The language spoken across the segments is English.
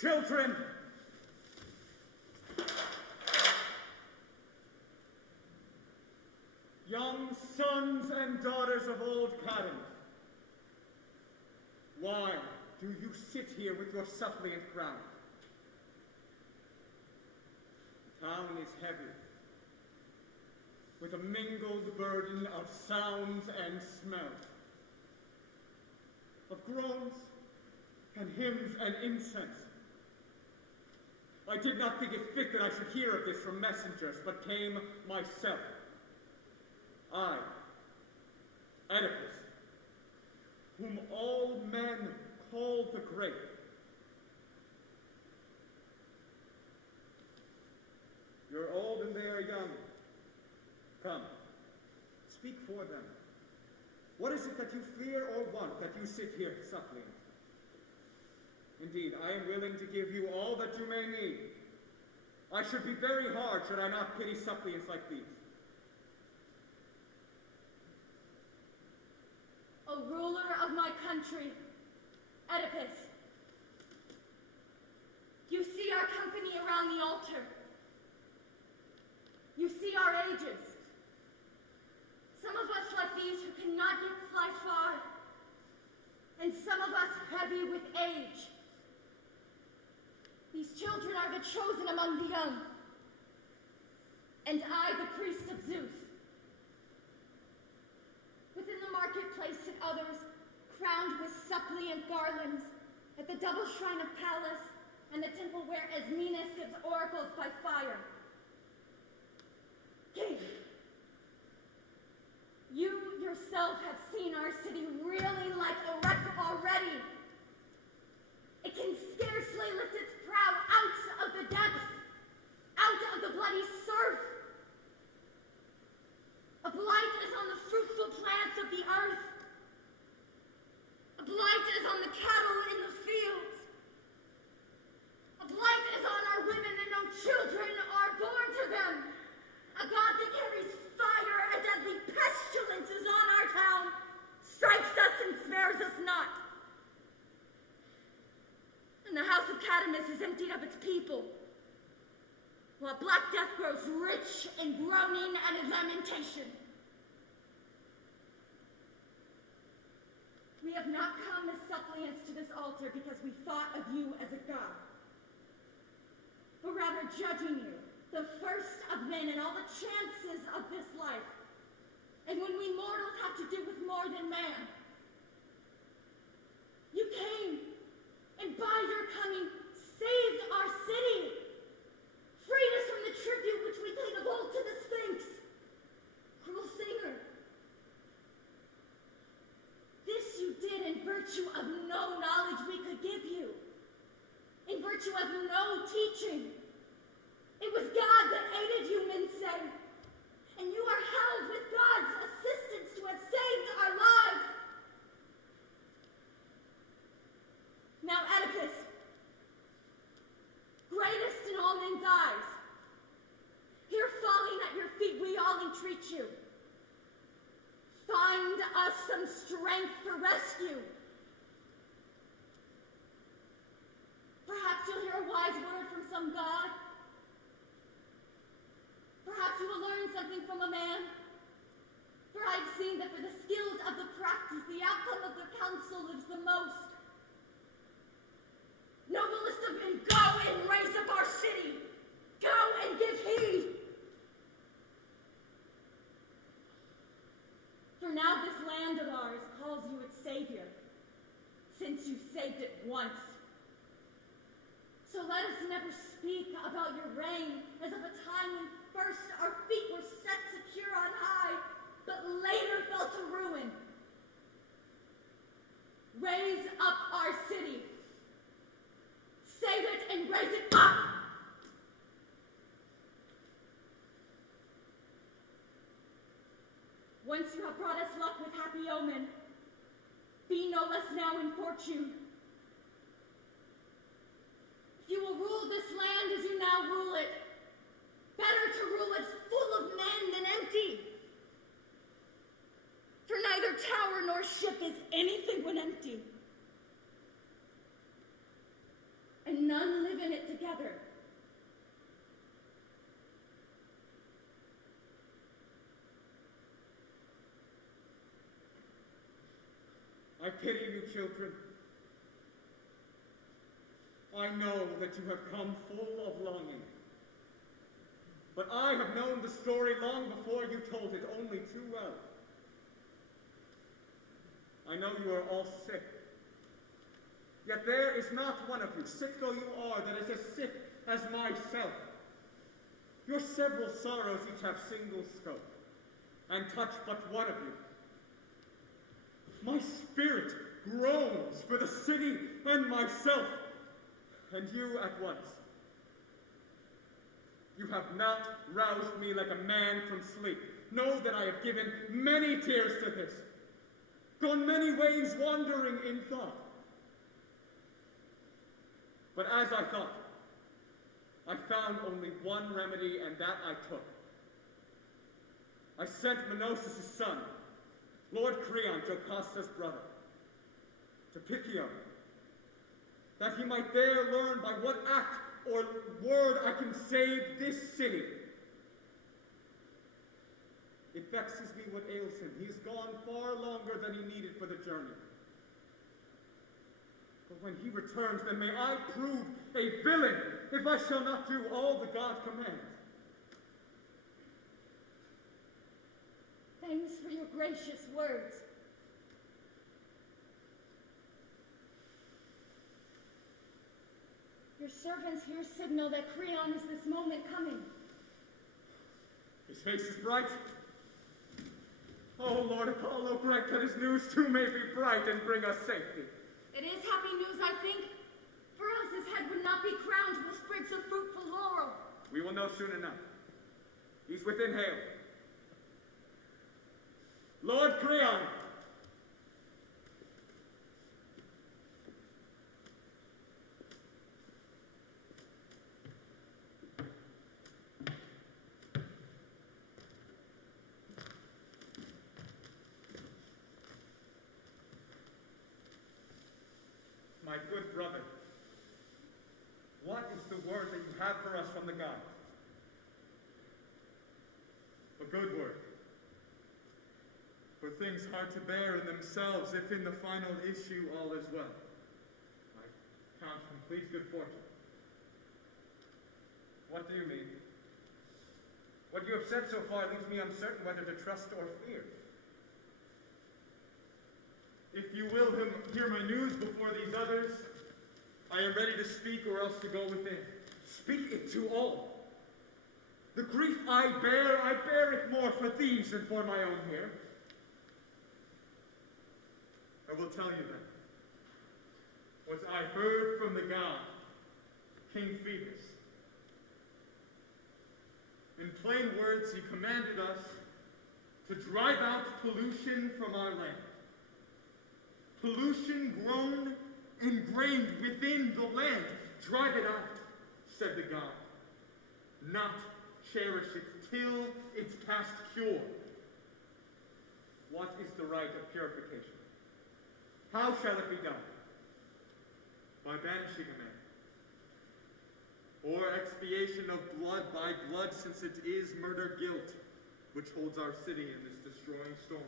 Children, young sons and daughters of old Cadmus, why do you sit here with your suppliant crown? The town is heavy, with a mingled burden of sounds and smells, of groans and hymns and incense. I did not think it fit that I should hear of this from messengers, but came myself. I, Oedipus, whom all men call the Great. You're old and they are young. Come, speak for them. What is it that you fear or want that you sit here suppliant? Indeed, I am willing to give you all that you may need. I should be very hard should I not pity suppliants like these. O ruler of my country, Oedipus, you see our company around the altar. You see our ages. Some of us like these who cannot yet fly far, and some of us heavy with age. These children are the chosen among the young, and I the priest of Zeus. Within the marketplace sit others, crowned with suppliant garlands, at the double shrine of Pallas, and the temple where Ismenus gives oracles by fire. King, you yourself have seen our city reeling like a wreck already. It can scarcely lift its prow out of the depths, out of the bloody surf. A blight is on the fruitful plants of the earth. A blight is on the cattle in the fields. A blight is on our women, and no children are born to them. A god that carries fire, a deadly pestilence is on our town, strikes us and spares us not. And the house of Cadmus is emptied of its people, while Black Death grows rich in groaning and in lamentation. We have not come as suppliants to this altar because we thought of you as a god, but rather judging you, the first of men and all the chances of this life, and when we mortals have to do with more than man. You came, and by your coming, saved our city, freed us from the tribute which we paid of old to the Sphinx. Cruel singer. This you did in virtue of no knowledge we could give you, in virtue of no teaching. It was God that aided you, men say, and you are held with God's assistance to have saved our lives. Now, Oedipus, greatest in all men's eyes, here falling at your feet, we all entreat you. Find us some strength for rescue. Perhaps you'll hear a wise word from some god. Perhaps you will learn something from a man. For I've seen that for the skilled of the practice, the outcome of their counsel lives the most. Noblest of men, go and raise up our city. Go and give heed. For now this land of ours calls you its savior, since you saved it once. So let us never speak about your reign as of a time when first our feet were set secure on high, but later fell to ruin. Raise up our city. Save it and raise it up. Once you have brought us luck with happy omen, be no less now in fortune. If you will rule this land as you now rule it, better to rule it full of men than empty. For neither tower nor ship is anything when empty. And none live in it together. I pity you, children. I know that you have come full of longing. But I have known the story long before you told it only too well. I know you are all sick. Yet there is not one of you, sick though you are, that is as sick as myself. Your several sorrows each have single scope, and touch but one of you. My spirit groans for the city and myself, and you at once. You have not roused me like a man from sleep. Know that I have given many tears to this, gone many ways wandering in thought. But as I thought, I found only one remedy, and that I took. I sent Menosis' son, Lord Creon, Jocasta's brother, to Picion, that he might there learn by what act or word I can save this city. It vexes me what ails him. He has gone far longer than he needed for the journey. But when he returns, then may I prove a villain if I shall not do all the God commands. Thanks for your gracious words. Your servants here signal that Creon is this moment coming. His face is bright. Oh, Lord Apollo, grant that his news too may be bright and bring us safety. It is happy news, I think, for else his head would not be crowned with sprigs of fruitful laurel. We will know soon enough. He's within hail. Lord Creon! My good brother, what is the word that you have for us from the gods? A good word. For things hard to bear in themselves, if in the final issue all is well. I count complete good fortune. What do you mean? What you have said so far leaves me uncertain whether to trust or fear. If you will hear my news before these others, I am ready to speak or else to go within. Speak it to all. The grief I bear it more for these than for my own here. I will tell you then. What I heard from the god, King Phoebus. In plain words, he commanded us to drive out pollution from our land. Pollution grown, ingrained within the land. Drive it out, said the god. Not cherish it till it's past cure. What is the rite of purification? How shall it be done? By banishing a man. Or expiation of blood by blood, since it is murder guilt, which holds our city in this destroying storm.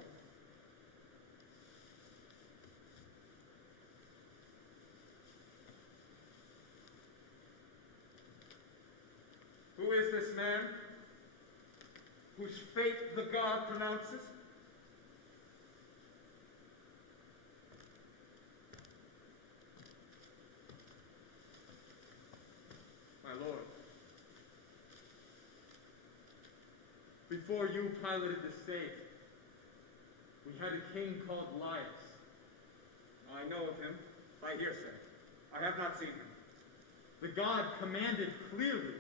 Who is this man whose fate the god pronounces? My lord, before you piloted the state, we had a king called Laius. I know of him by hearsay. I have not seen him. The god commanded clearly,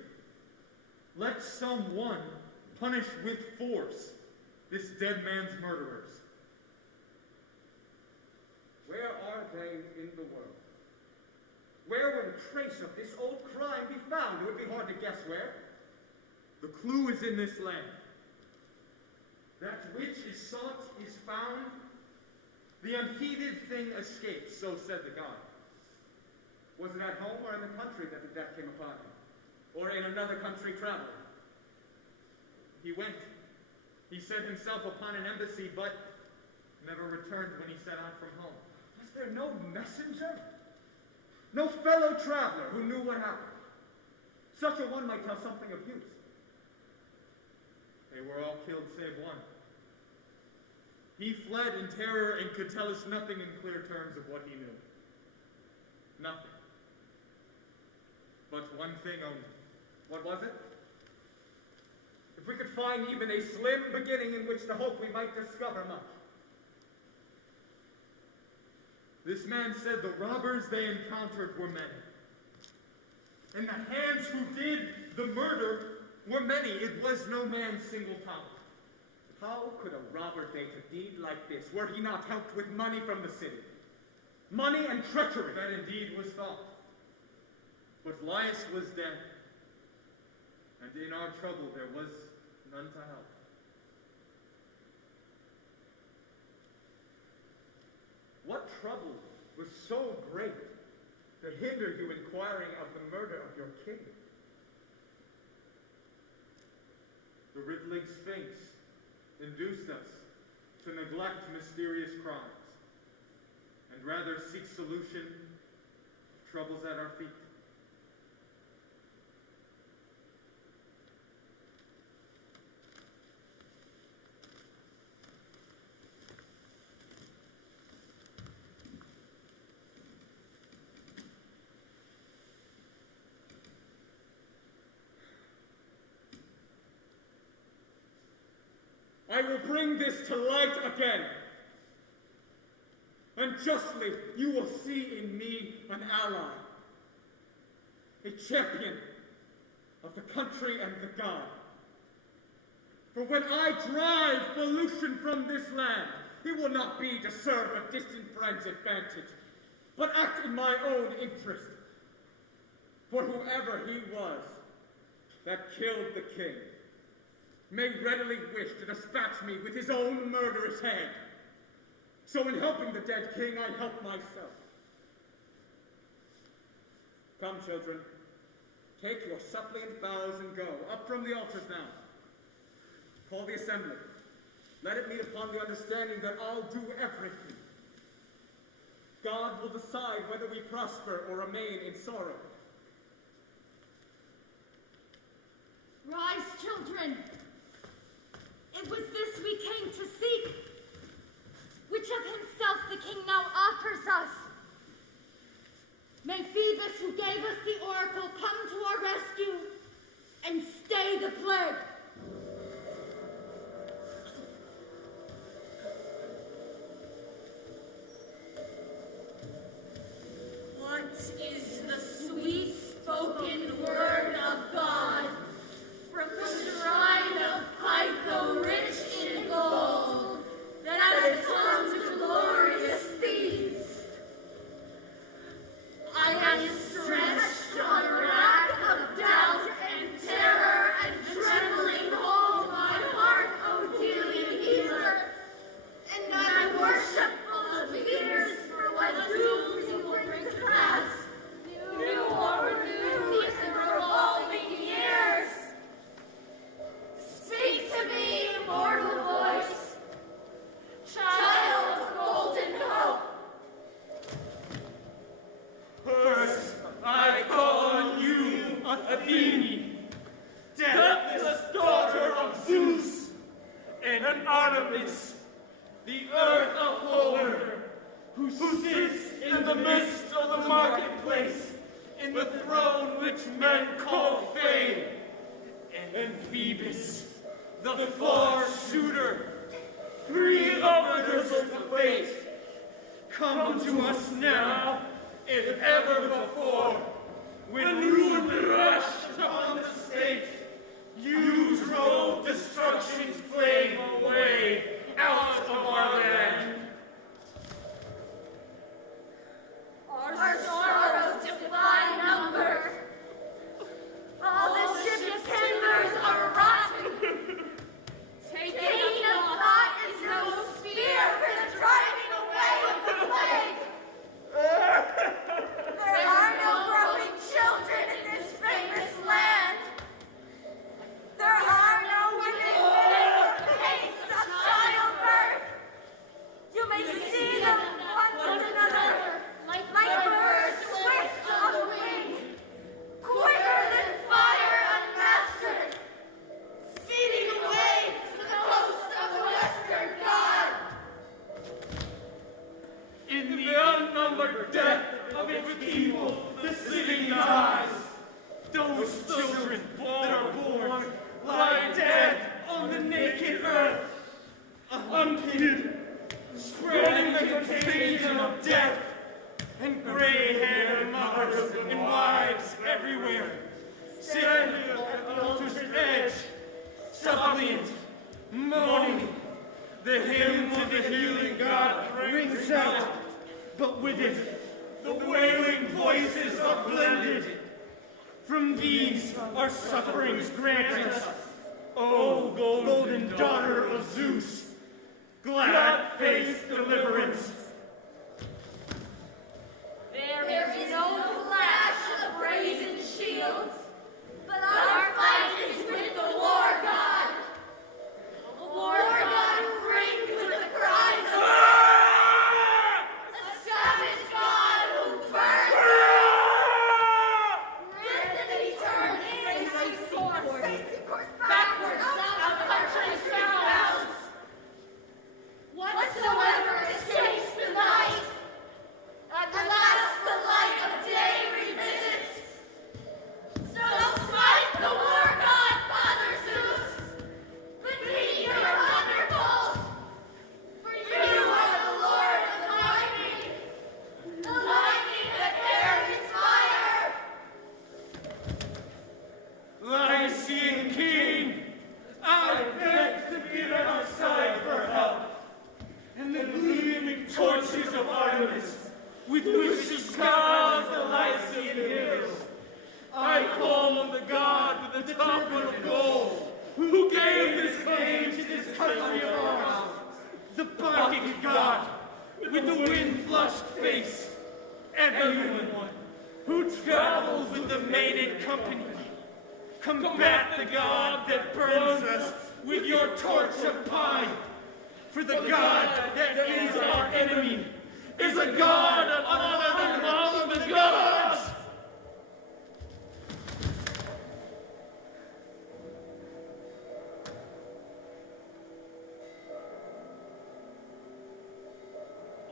let someone punish with force this dead man's murderers. Where are they in the world? Where would a trace of this old crime be found? It would be hard to guess where. The clue is in this land. That which is sought is found. The unheeded thing escapes, so said the god. Was it at home or in the country that the death came upon him? Or in another country traveling? He went. He sent himself upon an embassy, but never returned when he set out from home. Was there no messenger? No fellow traveler who knew what happened? Such a one might tell something of use. They were all killed save one. He fled in terror and could tell us nothing in clear terms of what he knew. Nothing. But one thing only. What was it? If we could find even a slim beginning in which to hope we might discover much. This man said the robbers they encountered were many. And the hands who did the murder were many. It was no man's single power. How could a robber date a deed like this, were he not helped with money from the city? Money and treachery. That indeed was thought. But Laius was dead. And in our trouble there was none to help. What trouble was so great to hinder you inquiring of the murder of your king? The riddling Sphinx induced us to neglect mysterious crimes and rather seek solution of troubles at our feet. I will bring this to light again. And justly you will see in me an ally, a champion of the country and the god. For when I drive pollution from this land, it will not be to serve a distant friend's advantage, but act in my own interest. For whoever he was that killed the king may readily wish to dispatch me with his own murderous hand. So in helping the dead king, I help myself. Come, children, take your suppliant vows and go. Up from the altars now. Call the assembly. Let it meet upon the understanding that I'll do everything. God will decide whether we prosper or remain in sorrow. Rise, children. It was this we came to seek, which of himself the king now offers us. May Phoebus, who gave us the oracle, come to our rescue and stay the plague. What is the sweet-spoken word of God from the shrine of Pytho rich in gold that has come to glorious Thebes? I am stretched on a rack of doubt and terror and trembling hold my heart, O dealing healer, and I am worshipful of fears for what dooms you will bring to pass, new or renewed in revolving years. Speak to me, immortal voice, child of golden hope. First, I call on you, Athene, deathless daughter of Zeus, and an Artemis, the earth upholder, who sits in the midst of the marketplace, in the throne which men call fame, and Phoebus, the far shooter, three arbiters of the fate, come to us now, if ever before, when ruin rushed upon the state, you drove destruction's flame away out of our land. Our sorrows defy number. All the ship's timbers are rotten. Taking of thought is no spear for the driving away of the plague. There are no contagion of death, and gray-haired mothers and wives everywhere stand at the altar's edge, suppliant, moaning. The hymn to the healing God rings out, but with it, the wailing voices are blended. From these our sufferings grant us, O golden daughter of Zeus, glad-faced deliverance. There is no flash of brazen shields, but our fight is with the war god. The war god ringed with the cries of a savage god who burns. Rip and he turned facing course backwards out of country's bounds. Whatsoever escapes the night, at last the light of day revisits. So smite the war god, Father Zeus, but be your thunderbolt. For you are the Lord of lightning, the lightning that carries fire. Lycian king, I beg to be at our side for help, and the gleaming torches of Artemis, with which she scars the Lycian hills. I call on the god with the topper of gold, who gave this claim to this country of ours, the Bacchic god with the wind-flushed face, everyone one, who travels with the mated company. Combat the god that burns us with your torch of pine, for the god that is our enemy is a god among the gods.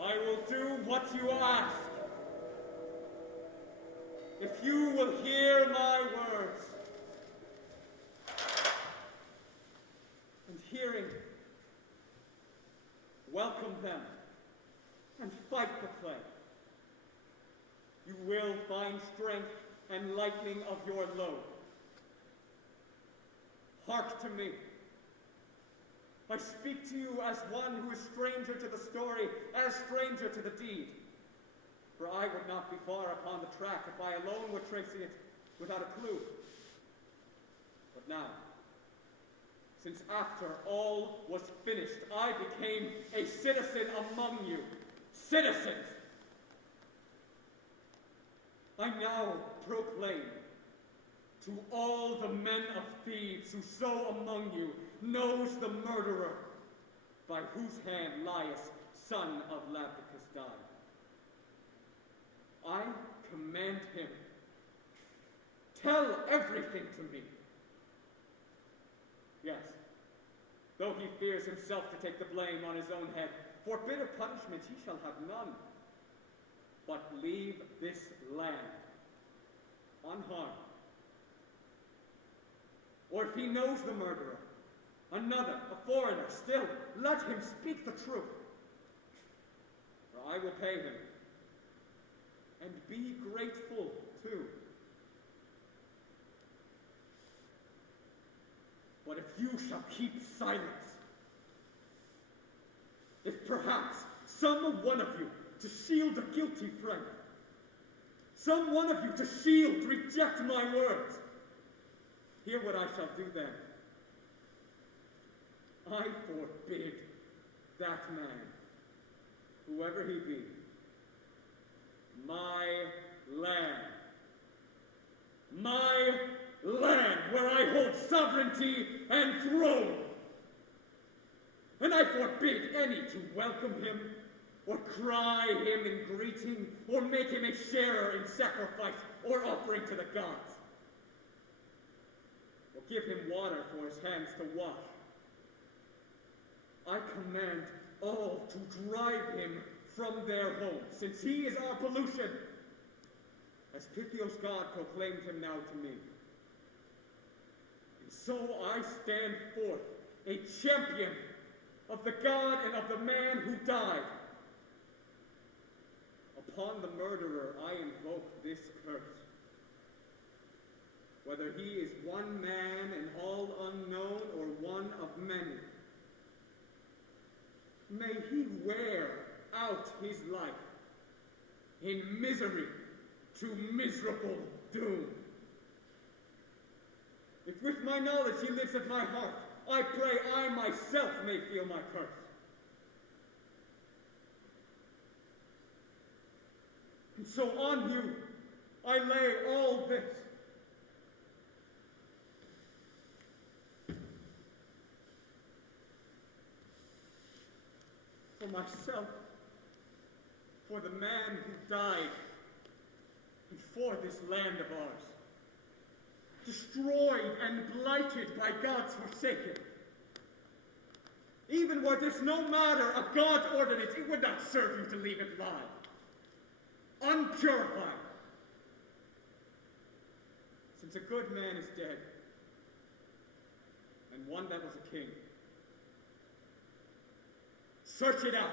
I will do what you ask. If you will hear my words. And hearing, welcome them and fight the play. You will find strength and lightening of your load. Hark to me. I speak to you as one who is stranger to the story, as stranger to the deed. For I would not be far upon the track if I alone were tracing it without a clue. But now, since after all was finished, I became a citizen among you. Citizens! I now proclaim to all the men of Thebes who so among you knows the murderer, by whose hand Laius, son of Labdacus, died. I command him, tell everything to me. Yes, though he fears himself to take the blame on his own head, for bitter punishment he shall have none. But leave this land unharmed. Or if he knows the murderer, another, a foreigner, still, let him speak the truth. For I will pay him, and be grateful too. But if you shall keep silence, if perhaps some one of you to shield a guilty friend, some one of you to shield, reject my words, hear what I shall do then. I forbid that man, whoever he be, my land, where I hold sovereignty and throne. And I forbid any to welcome him, or cry him in greeting, or make him a sharer in sacrifice or offering to the gods, or give him water for his hands to wash. I command all to drive him from their homes, since he is our pollution, as Pythios' God proclaimed him now to me. And so I stand forth, a champion of the God and of the man who died, Upon the murderer I invoke this curse. Whether he is one man and all unknown or one of many, may he wear out his life in misery to miserable doom. If with my knowledge he lives at my heart, I pray I myself may feel my curse. And so on you I lay all this. For myself, for the man who died, and for this land of ours, destroyed and blighted by God's forsaken. Even were this no matter of God's ordinance, it would not serve you to leave it lie, unpurified. Since a good man is dead, and one that was a king, search it out.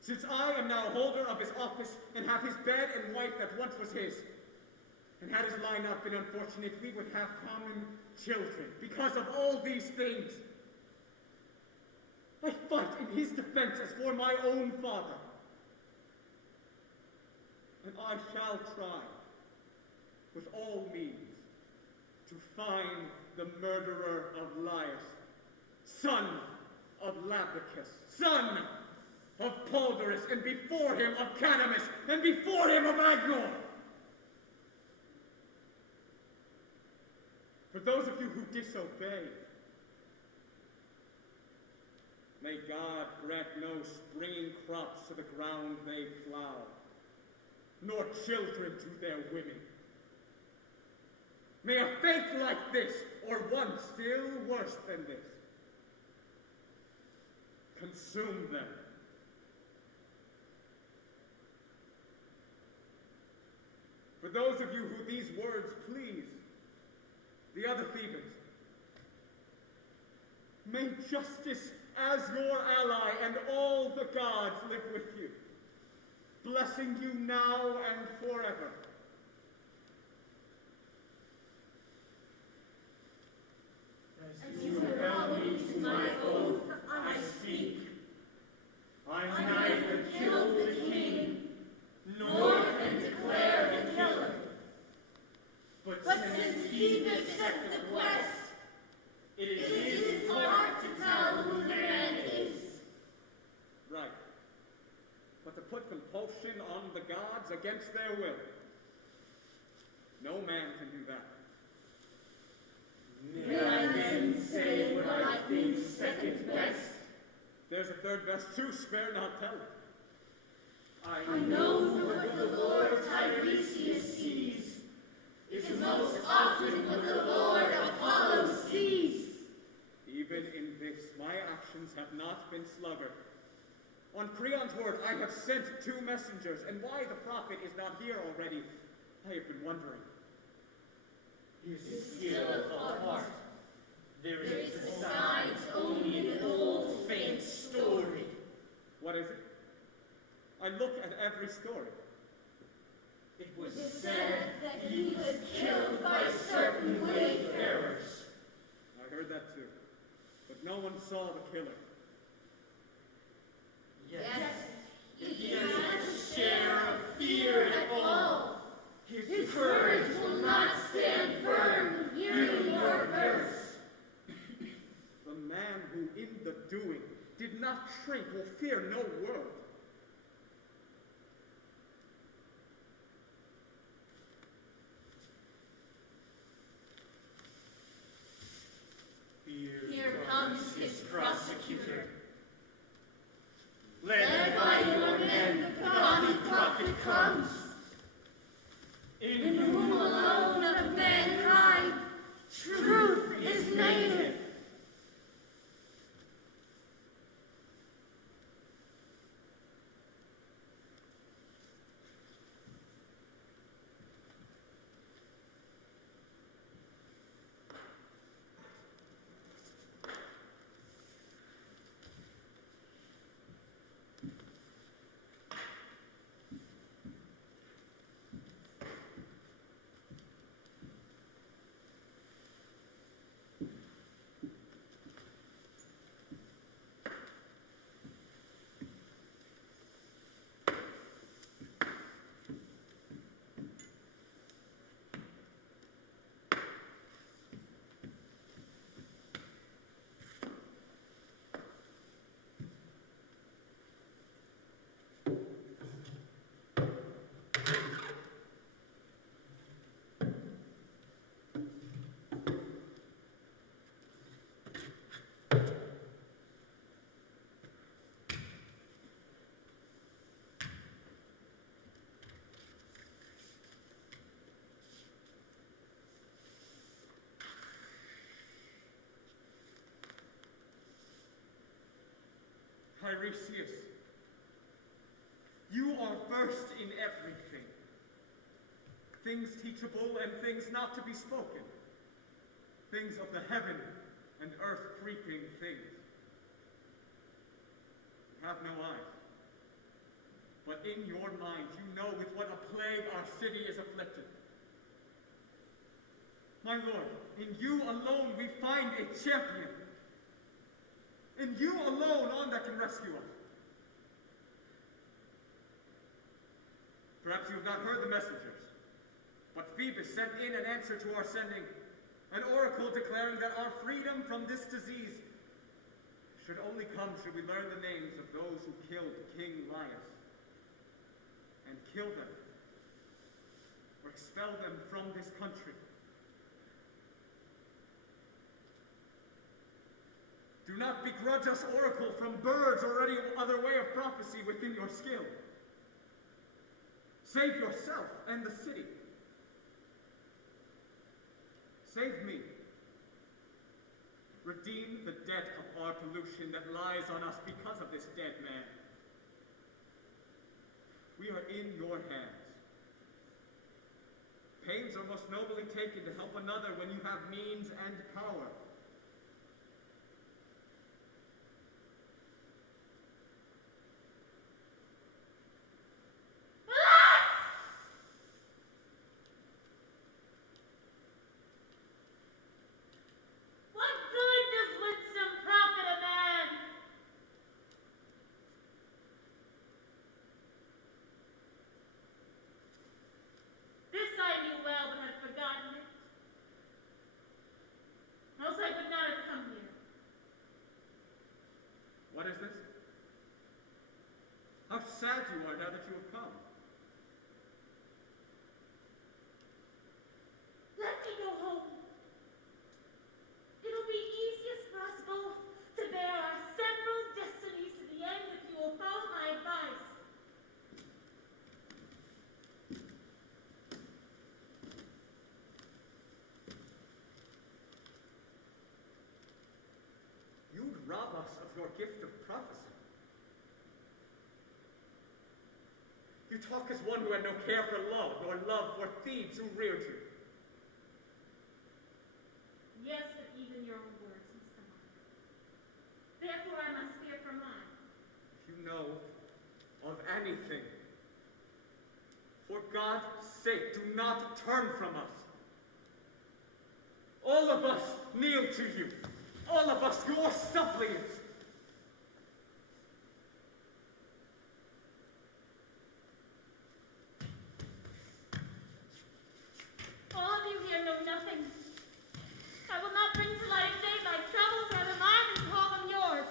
Since I am now holder of his office, and have his bed and wife that once was his, and had his line not been unfortunate, we would have common children. Because of all these things, I fight in his defense as for my own father. And I shall try, with all means, to find the murderer of Laius, son of Labdacus, son of Polderus, and before him of Canamus, and before him of Agnor. For those of you who disobey, may God grant no springing crops to the ground they plow, nor children to their women. May a fate like this, or one still worse than this, consume them. For those of you who these words please, the other Thebans, may justice as your ally and all the gods live with you, blessing you now and forever. As you compel me to my oath, I speak. I neither killed the king, nor can declare the killer. But since he beset the quest, it is his part to tell who the man is. Right. But to put compulsion on the gods against their will, no man can do that. May I then say what I think second best? There's a third best too, spare not tell it. I know what the Lord Tiresias sees is most often what the Lord Apollo sees. Even in this, my actions have not been sluggard. On Creon's word, I have sent 2 messengers, and why the prophet is not here already, I have been wondering. His skill apart. There is besides only an old faint story. What is it? I look at every story. It was said that he was killed by certain wayfarers. I heard that too, but no one saw the killer. Yes, if he has a share of fear at all, his courage will not stand firm hearing your curse. The man who in the doing did not shrink will fear no word. Here comes his prosecutor. Led by your men, the godly prophet comes, in whom alone of mankind truth is native. Tiresias, you are versed in everything. Things teachable and things not to be spoken. Things of the heaven and earth creeping things. You have no eyes. But in your mind you know with what a plague our city is afflicted. My lord, in you alone we find a champion. In you alone one that can rescue us. Perhaps you have not heard the messengers, but Phoebus sent in an answer to our sending, an oracle declaring that our freedom from this disease should only come should we learn the names of those who killed King Laius, and kill them, or expel them from this country. Do not begrudge us oracle from birds or any other way of prophecy within your skill. Save yourself and the city. Save me. Redeem the debt of our pollution that lies on us because of this dead man. We are in your hands. Pains are most nobly taken to help another when you have means and power. What is this? How sad you are now that you have come. Let me go home. It'll be easiest for us both to bear our several destinies to the end if you will follow my advice. You'd rob us of your gift of prophecy. You talk as one who had no care for love, nor love for Thebes who reared you. Yes, but even your own words must come on. Therefore I must fear for mine. If you know of anything, for God's sake, do not turn from us. All of us kneel to you. All of us your suppliants. All of you here know nothing. I will not bring to light day thy troubles, rather mine and call them yours.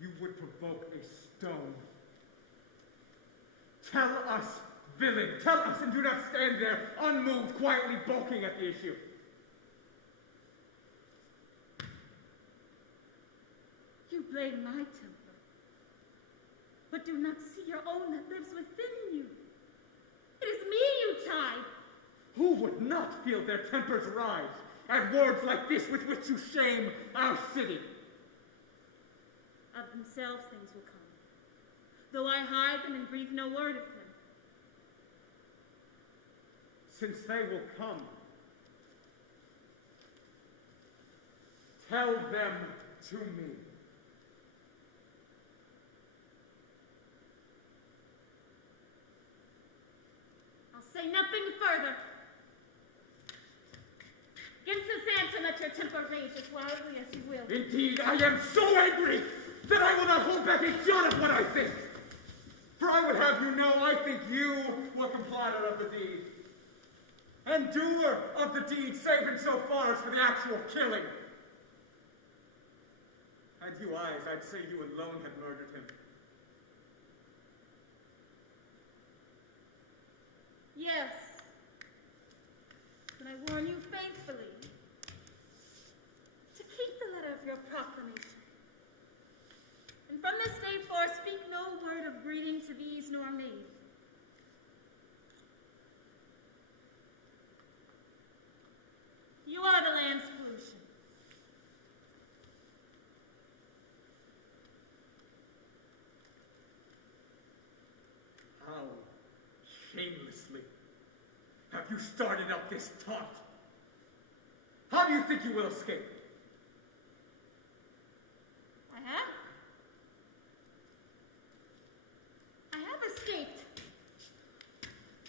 You would provoke a stone. Tell us, villain, tell us, and do not stand there unmoved, quietly balking at the issue. You blame my temper, but do not see your own that lives within you. It is me you tied. Who would not feel their tempers rise at words like this with which you shame our city? Of themselves things will come, though I hide them and breathe no word of them. Since they will come, tell them to me. I'll say nothing further. Against this anthem, let your temper rage as wildly as you will. Indeed, I am so angry that I will not hold back a jot of what I think. For I would have you know, I think you were complainer of the deed, and doer of the deed, save in so far as for the actual killing. Had you eyes, I'd say you alone had murdered him. Yes, but I warn you faithfully to keep the letter of your proclamation. nor me. You are the land's pollution. How shamelessly have you started up this taunt? How do you think you will escape? I have escaped.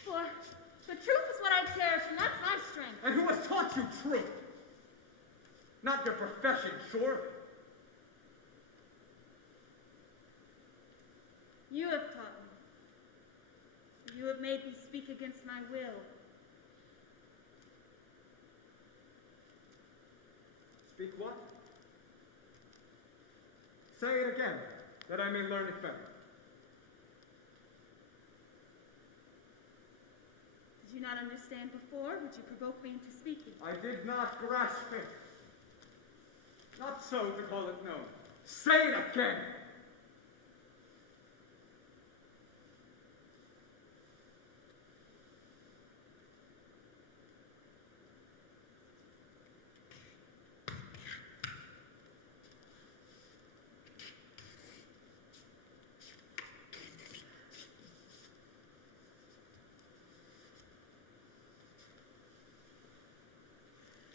For the truth is what I cherish, and that's my strength. And who has taught you truth? Not your profession, sure. You have taught me. You have made me speak against my will. Speak what? Say it again, that I may learn it better. Did you not understand before? Would you provoke me into speaking? I did not grasp it. Not so to call it known. Say it again!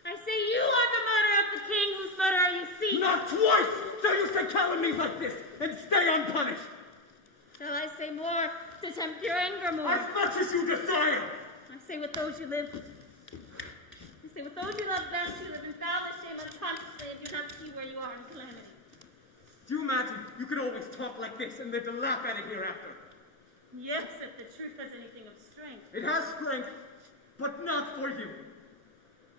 I say you are the murderer of the king whose murderer you seek. Not twice shall you say calumnies like this and stay unpunished! Shall I say more to tempt your anger more? As much as you desire! I say with those you live. I say with those you love best, you live in foulest shame unconsciously and do not see where you are in calamity. Do you imagine you could always talk like this and live to laugh at it hereafter? Yes, if the truth has anything of strength. It has strength, but not for you.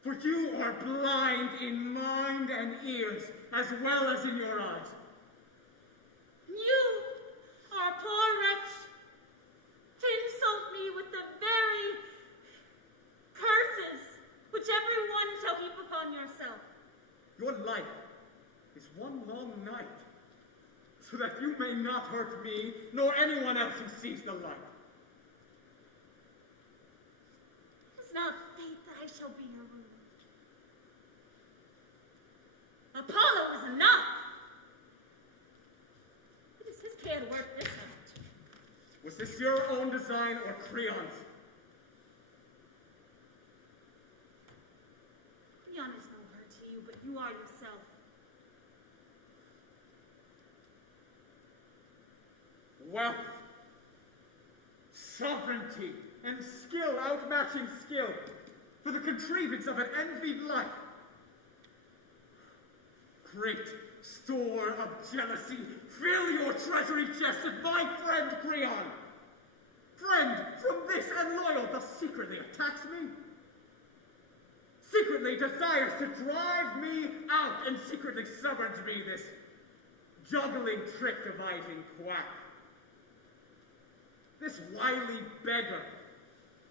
For you are blind in mind and ears, as well as in your eyes. You are a poor wretch to insult me with the very curses which everyone shall heap upon yourself. Your life is one long night, so that you may not hurt me, nor anyone else who sees the light. It is not fate that I shall be your ruler. Apollo is enough. It is his care to work this out. Was this your own design or Creon's? Creon is no hurt to you, but you are yourself. Wealth, sovereignty, and skill outmatching skill for the contrivance of an envied life. Great store of jealousy, fill your treasury chest of my friend Creon. Friend from this and loyal, thus secretly attacks me. Secretly desires to drive me out, and secretly suborns me this juggling trick devising quack. This wily beggar,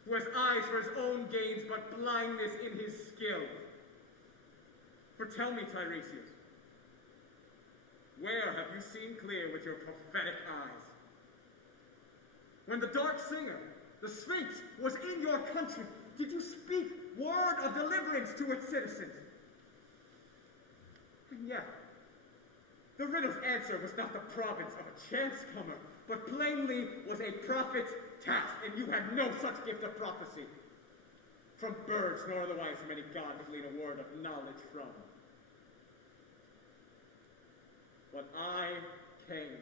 who has eyes for his own gains, but blindness in his skill. For tell me, Tiresias, where have you seen clear with your prophetic eyes? When the dark singer, the Sphinx, was in your country, did you speak word of deliverance to its citizens? And yet, the riddle's answer was not the province of a chance-comer, but plainly was a prophet's task, and you had no such gift of prophecy. From birds, nor otherwise from any god to glean a word of knowledge from. But I came.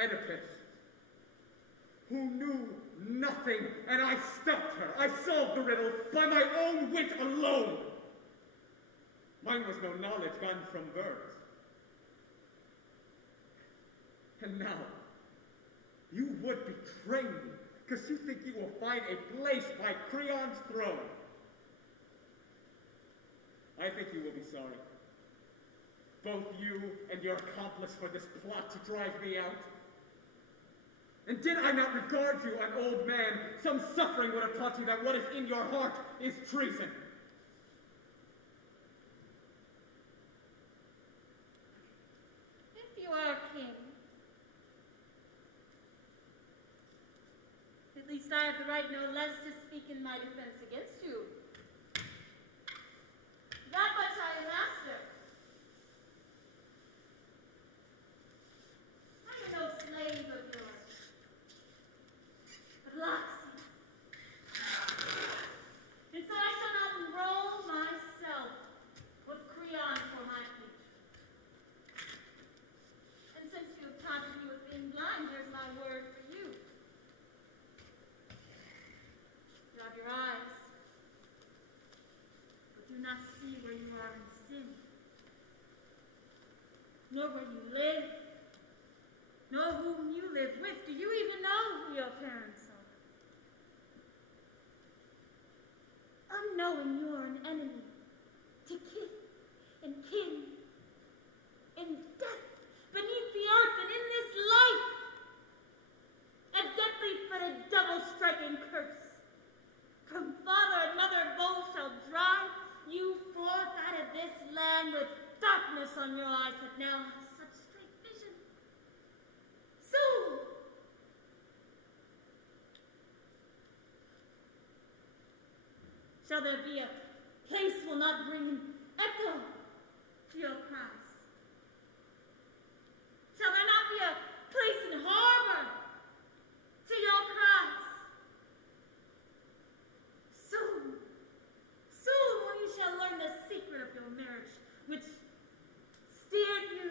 Oedipus, who knew nothing, and I stopped her. I solved the riddle by my own wit alone. Mine was no knowledge gone from birds. And now, you would betray me, because you think you will find a place by Creon's throne. I think you will be sorry. Both you and your accomplice for this plot to drive me out. And did I not regard you, an old man, some suffering would have taught you that what is in your heart is treason. If you are king, have the right no less to speak in my defense against you. That much I am master. I am no slave of yours, but Loxy. And so I shall not enroll myself with Creon for my future. And since you have taunted me with being blind, there's my word for you. You have your eyes, but do not see where you are in sin, nor where you live, nor whom you live with. Do you even know who your parents are? Unknowing you're an enemy to kith and kin in death beneath the earth and in this life, a deadly but a double-striking curse. From father and mother both shall drive you forth out of this land with darkness on your eyes that now have such straight vision. Soon shall there be a place will not bring echo to your cries? Shall there not be a place in harbor to your cries? Soon when you shall learn the secret of your marriage, which steered you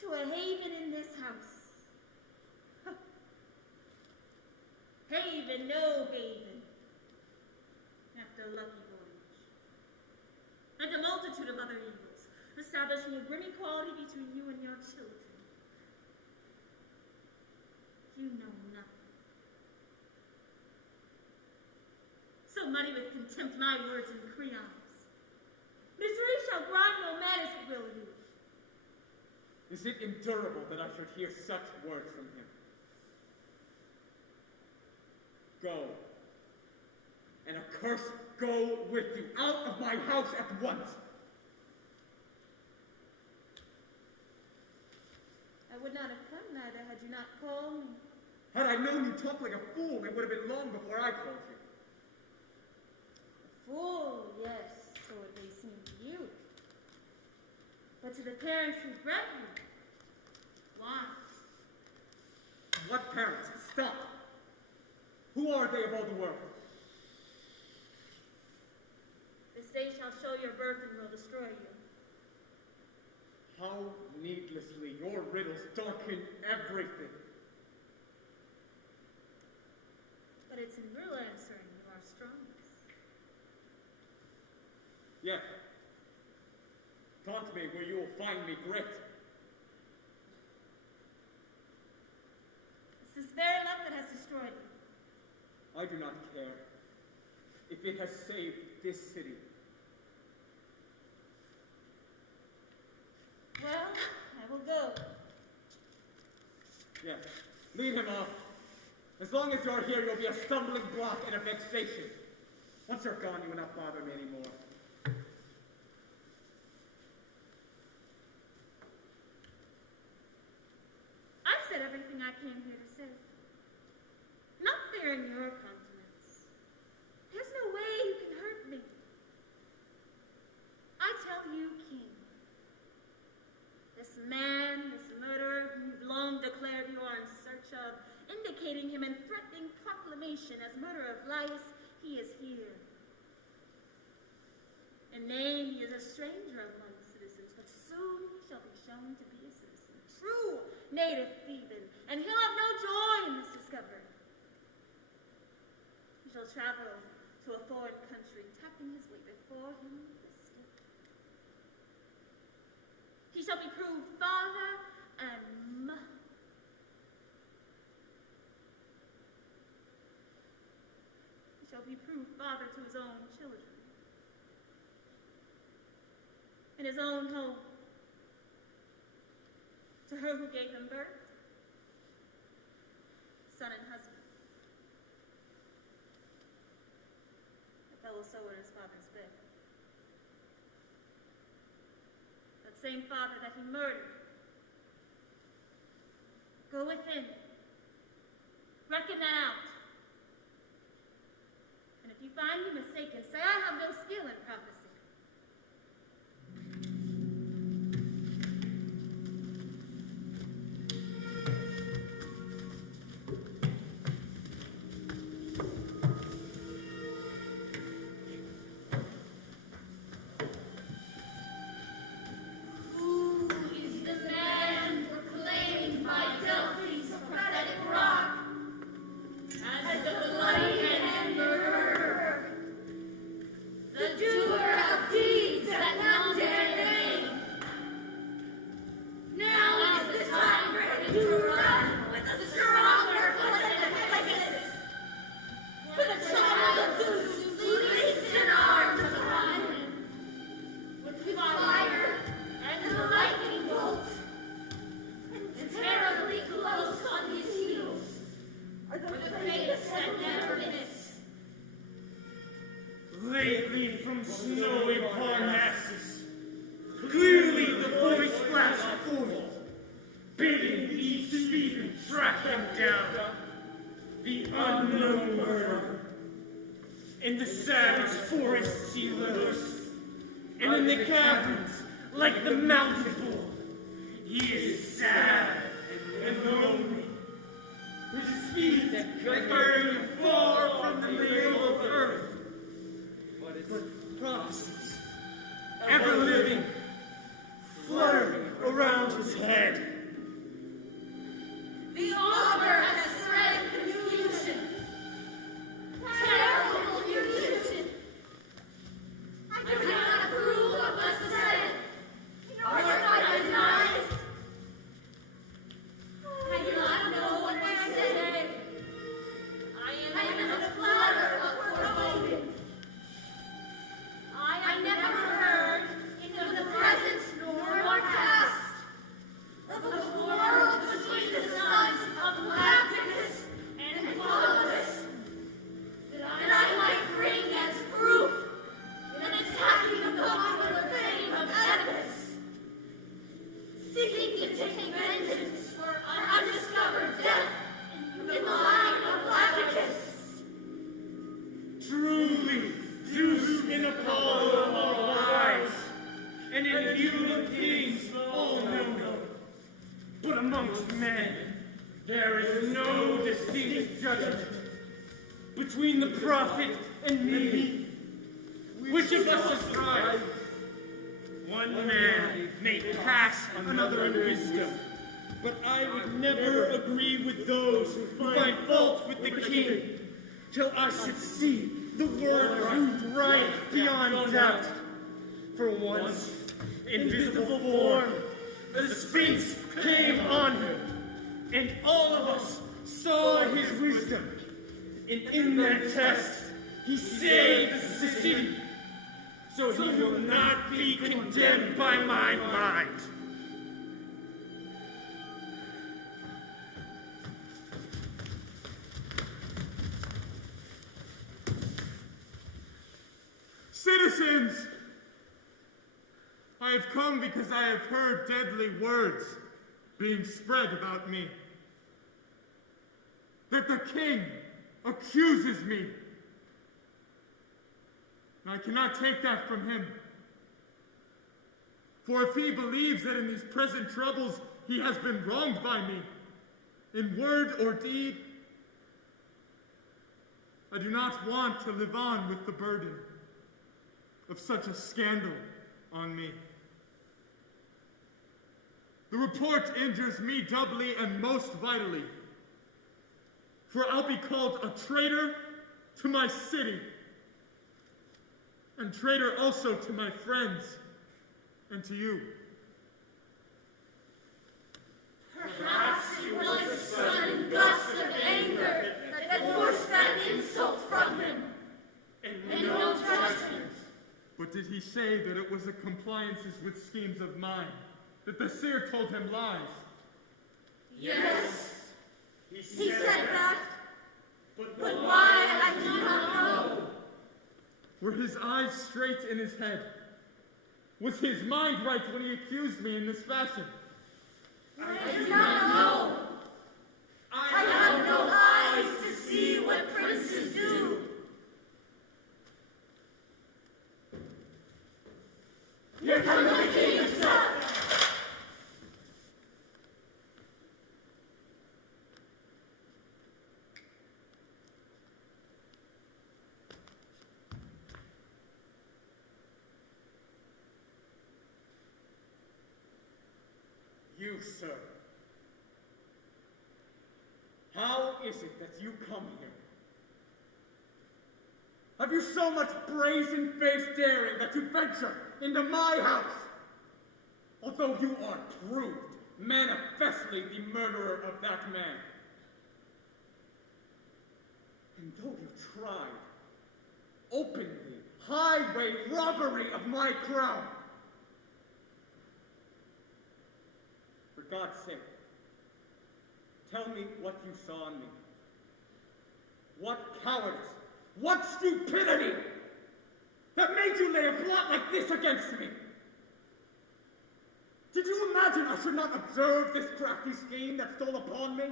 to a haven in this house. Haven, no haven, after a lucky voyage. And a multitude of other evils, establishing a grim equality between you and your children. You know nothing. So muddy with contempt my words and creons. Misery shall grind no man as it will you. Is it endurable that I should hear such words from him? Go, and a curse go with you out of my house at once. I would not have come, neither had you not called me. Had I known you talked like a fool, it would have been long before I called you. A fool, yes, so it may seem to you. But to the parents who bred you, wise. What parents? Stop! Who are they of all the world? This day shall show your birth and will destroy you. How needlessly your riddles darken everything. But it's in real answering you are strongest. Yes. Taunt me where you will find me great. It's this very love that has destroyed you. I do not care if it has saved this city. Well, I will go. Yes, lead him off. As long as you're here, you'll be a stumbling block and a vexation. Once you're gone, you will not bother me anymore. I've said everything I came here to say. Not fearing your countenance. There's no way you can hurt me. I tell you, King, this man, this murderer whom you've long declared you are in search of, indicating him in threatening proclamation as murderer of Laius, he is here. In name, he is a stranger among citizens, but soon he shall be shown to be a citizen, true native Theban, and he'll have no joy in this discovery. He shall travel to a foreign country, tapping his way before him with a stick. He shall be proved father and mother. He shall be proved father to his own children. In his own home. To her who gave him birth. Son and husband. A fellow sower in his father's bed. That same father that he murdered. Go within. Reckon that out. you find me mistaken, say I have no skill in prophecy. Who is the man proclaimed by Delphi's prophetic rock as the bloody and murderer, the doer of deeds that none dare name? Now is the time for him to run with a stronger foot than Pegasus, for the child of Zeus who leaps in arms upon him with fire and the lightning bolt, and terribly close on his heels are the fates that never miss. Lately from snowy Parnassus, clearly the voice flashed forth, bidding each thief track him down, the unknown murderer. In the savage forests he lurks, and in the caverns, like the mountain bull, he is sad and lonely. His feet burn far from the middle of earth. But prophecies, ever living, flutter around his head. The augur has spread confusion, terrible confusion. I do not approve of the said, nor do I deny it. I do not know what they say. I am in a flutter of foreboding. I never heard, into the present nor past, of the quarrel between the sons of Oedipus and Oedipus, that I might bring as proof in attacking the popular fame of Oedipus, seeking to take vengeance for our undiscovered death in the line of Oedipus. Truly, Zeus and Apollo are wise, and in view of things all know. But amongst men, there is no distinct judgment between the prophet and me. Which of us is right? One man may pass another in wisdom, but I would never agree with those who find fault with the king till I should see the word proved right beyond doubt. For once, in visible form, the Sphinx came on him, and all of us saw his wisdom. And in that test, he saved the city, so he will not be condemned by my mind. Citizens! I have come because I have heard deadly words being spread about me. That the king accuses me. And I cannot take that from him. For if he believes that in these present troubles he has been wronged by me, in word or deed, I do not want to live on with the burden of such a scandal on me. The report injures me doubly and most vitally, for I'll be called a traitor to my city, and traitor also to my friends and to you. Perhaps it was a sudden gust of anger that forced that insult from him, and no judgment. But did he say that it was a compliances with schemes of mine, that the seer told him lies? Yes, he said that, but why I do not know. Were his eyes straight in his head? Was his mind right when he accused me in this fashion? I do not know. I have no eyes to see what princes do. You, sir. How is it that you come here? Have you so much brazen-faced daring that you venture into my house? Although you are proved manifestly the murderer of that man. And though you tried openly highway robbery of my crown, for God's sake, tell me what you saw in me. What cowardice, what stupidity that made you lay a plot like this against me? Did you imagine I should not observe this crafty scheme that stole upon me?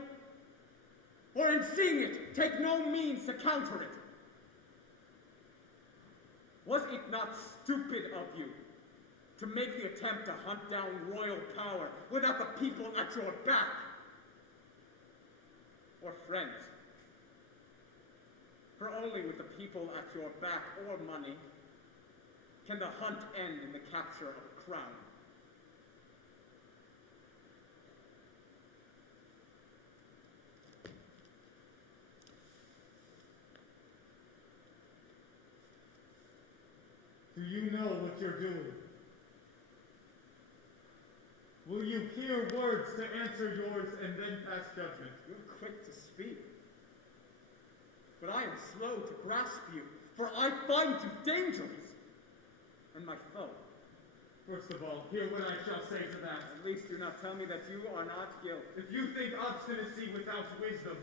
Or in seeing it, take no means to counter it? Was it not stupid of you to make the attempt to hunt down royal power without the people at your back? Or friends? For only with the people at your back or money can the hunt end in the capture of a crown. Do you know what you're doing? Will you hear words to answer yours and then pass judgment? You're quick to speak, but I am slow to grasp you, for I find you dangerous, and my foe. First of all, hear what I shall say to that. At least do not tell me that you are not guilty. If you think obstinacy without wisdom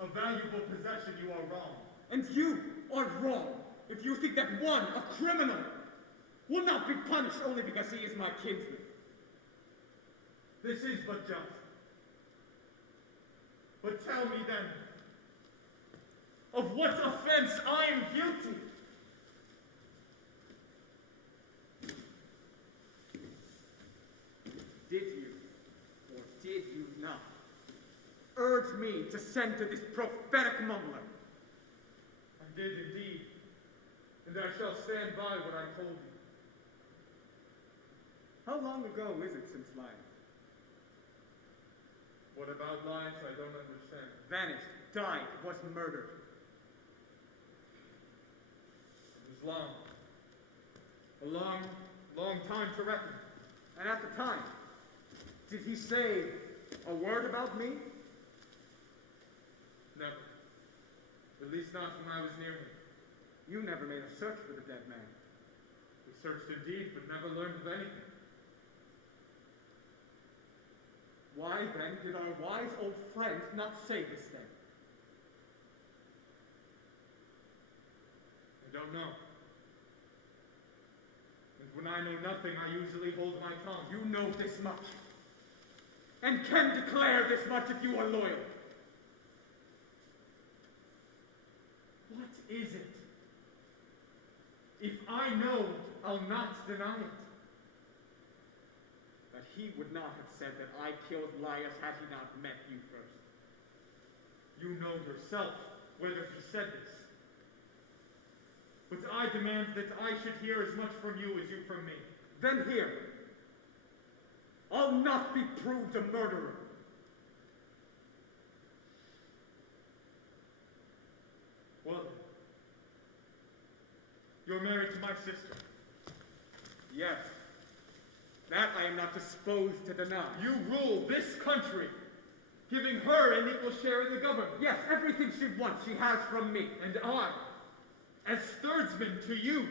a valuable possession, you are wrong. And you are wrong if you think that one, a criminal, will not be punished only because he is my kinsman. This is but just. But tell me then, of what offense I am guilty? Did you, or did you not, urge me to send to this prophetic mumbler? I did indeed, and I shall stand by what I told you. How long ago is it since lying? What about lies? I don't understand. Vanished, died, was murdered. It was long. A long, long time to reckon. And at the time, did he say a word about me? Never. At least not when I was near him. You never made a search for the dead man. We searched indeed, but never learned of anything. Why then did our wise old friend not say this then? I don't know. And when I know nothing, I usually hold my tongue. You know this much, and can declare this much if you are loyal. What is it? If I know, I'll not deny it. That he would not have said that I killed Laius had he not met you first. You know yourself whether he said this. But I demand that I should hear as much from you as you from me. Then hear. I'll not be proved a murderer. Well then, you're married to my sister. Yes. That I am not disposed to deny. You rule this country, giving her an equal share in the government. Yes, everything she wants she has from me. And I, as thirdsman to you,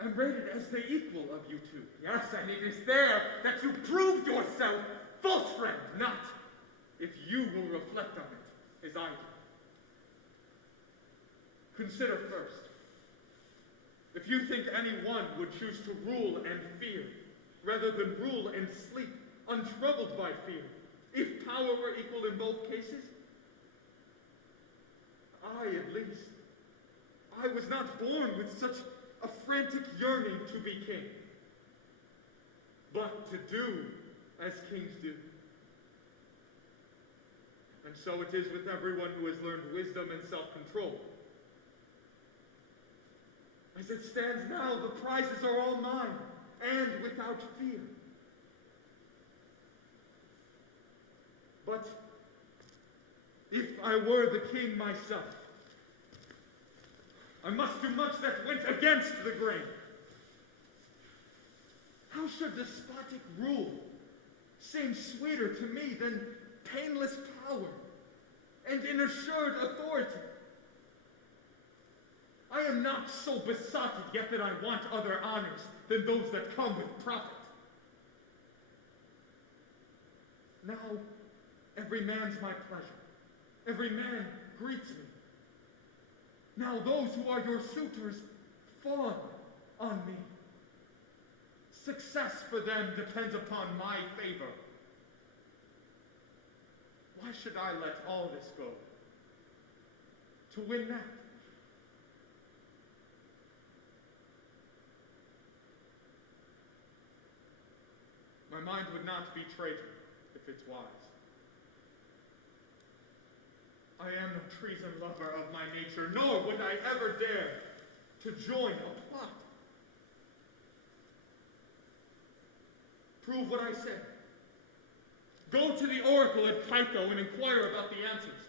am rated as the equal of you two. Yes, and it is there that you proved yourself false friend. Not if you will reflect on it, as I do. Consider first, if you think any one would choose to rule and fear, rather than rule and sleep, untroubled by fear, if power were equal in both cases, I, at least, I was not born with such a frantic yearning to be king, but to do as kings do. And so it is with everyone who has learned wisdom and self-control. As it stands now, the prizes are all mine, and without fear. But if I were the king myself, I must do much that went against the grain. How should despotic rule seem sweeter to me than painless power and an assured authority? I am not so besotted yet that I want other honors than those that come with profit. Now, every man's my pleasure. Every man greets me. Now those who are your suitors fawn on me. Success for them depends upon my favor. Why should I let all this go to win that? My mind would not betray you if it's wise. I am no treason lover of my nature, nor would I ever dare to join a plot. Prove what I said. Go to the oracle at Pytho and inquire about the answers.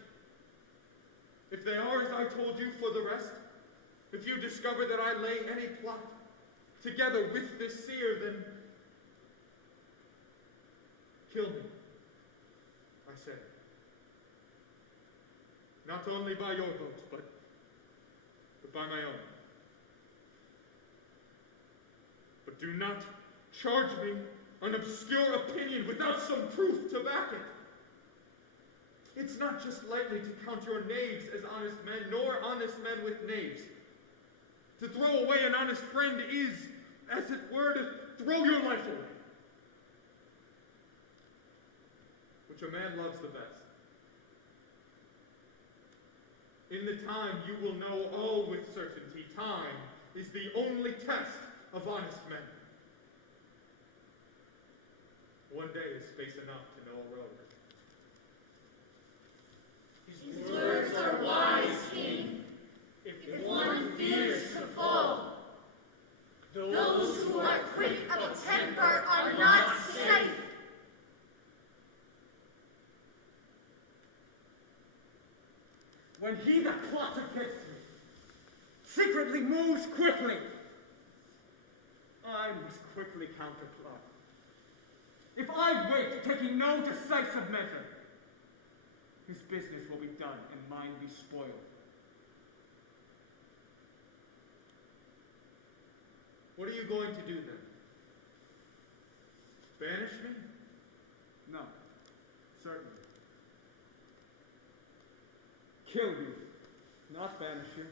If they are as I told you for the rest, if you discover that I lay any plot together with this seer, then kill me, I said. Not only by your vote, but by my own. But do not charge me an obscure opinion without some proof to back it. It's not just lightly to count your knaves as honest men, nor honest men with knaves. To throw away an honest friend is, as it were, to throw your life away. Which a man loves the best. In the time you will know all with certainty. Time is the only test of honest men. One day is space enough to know a road. His words are wise, King. If one fears to fall, those who are quick of temper are not safe. When he that plots against me secretly moves quickly, I must quickly counterplot. If I wait, taking no decisive measure, his business will be done and mine be spoiled. What are you going to do then? Banish me? No, certainly. Kill you, not banish you.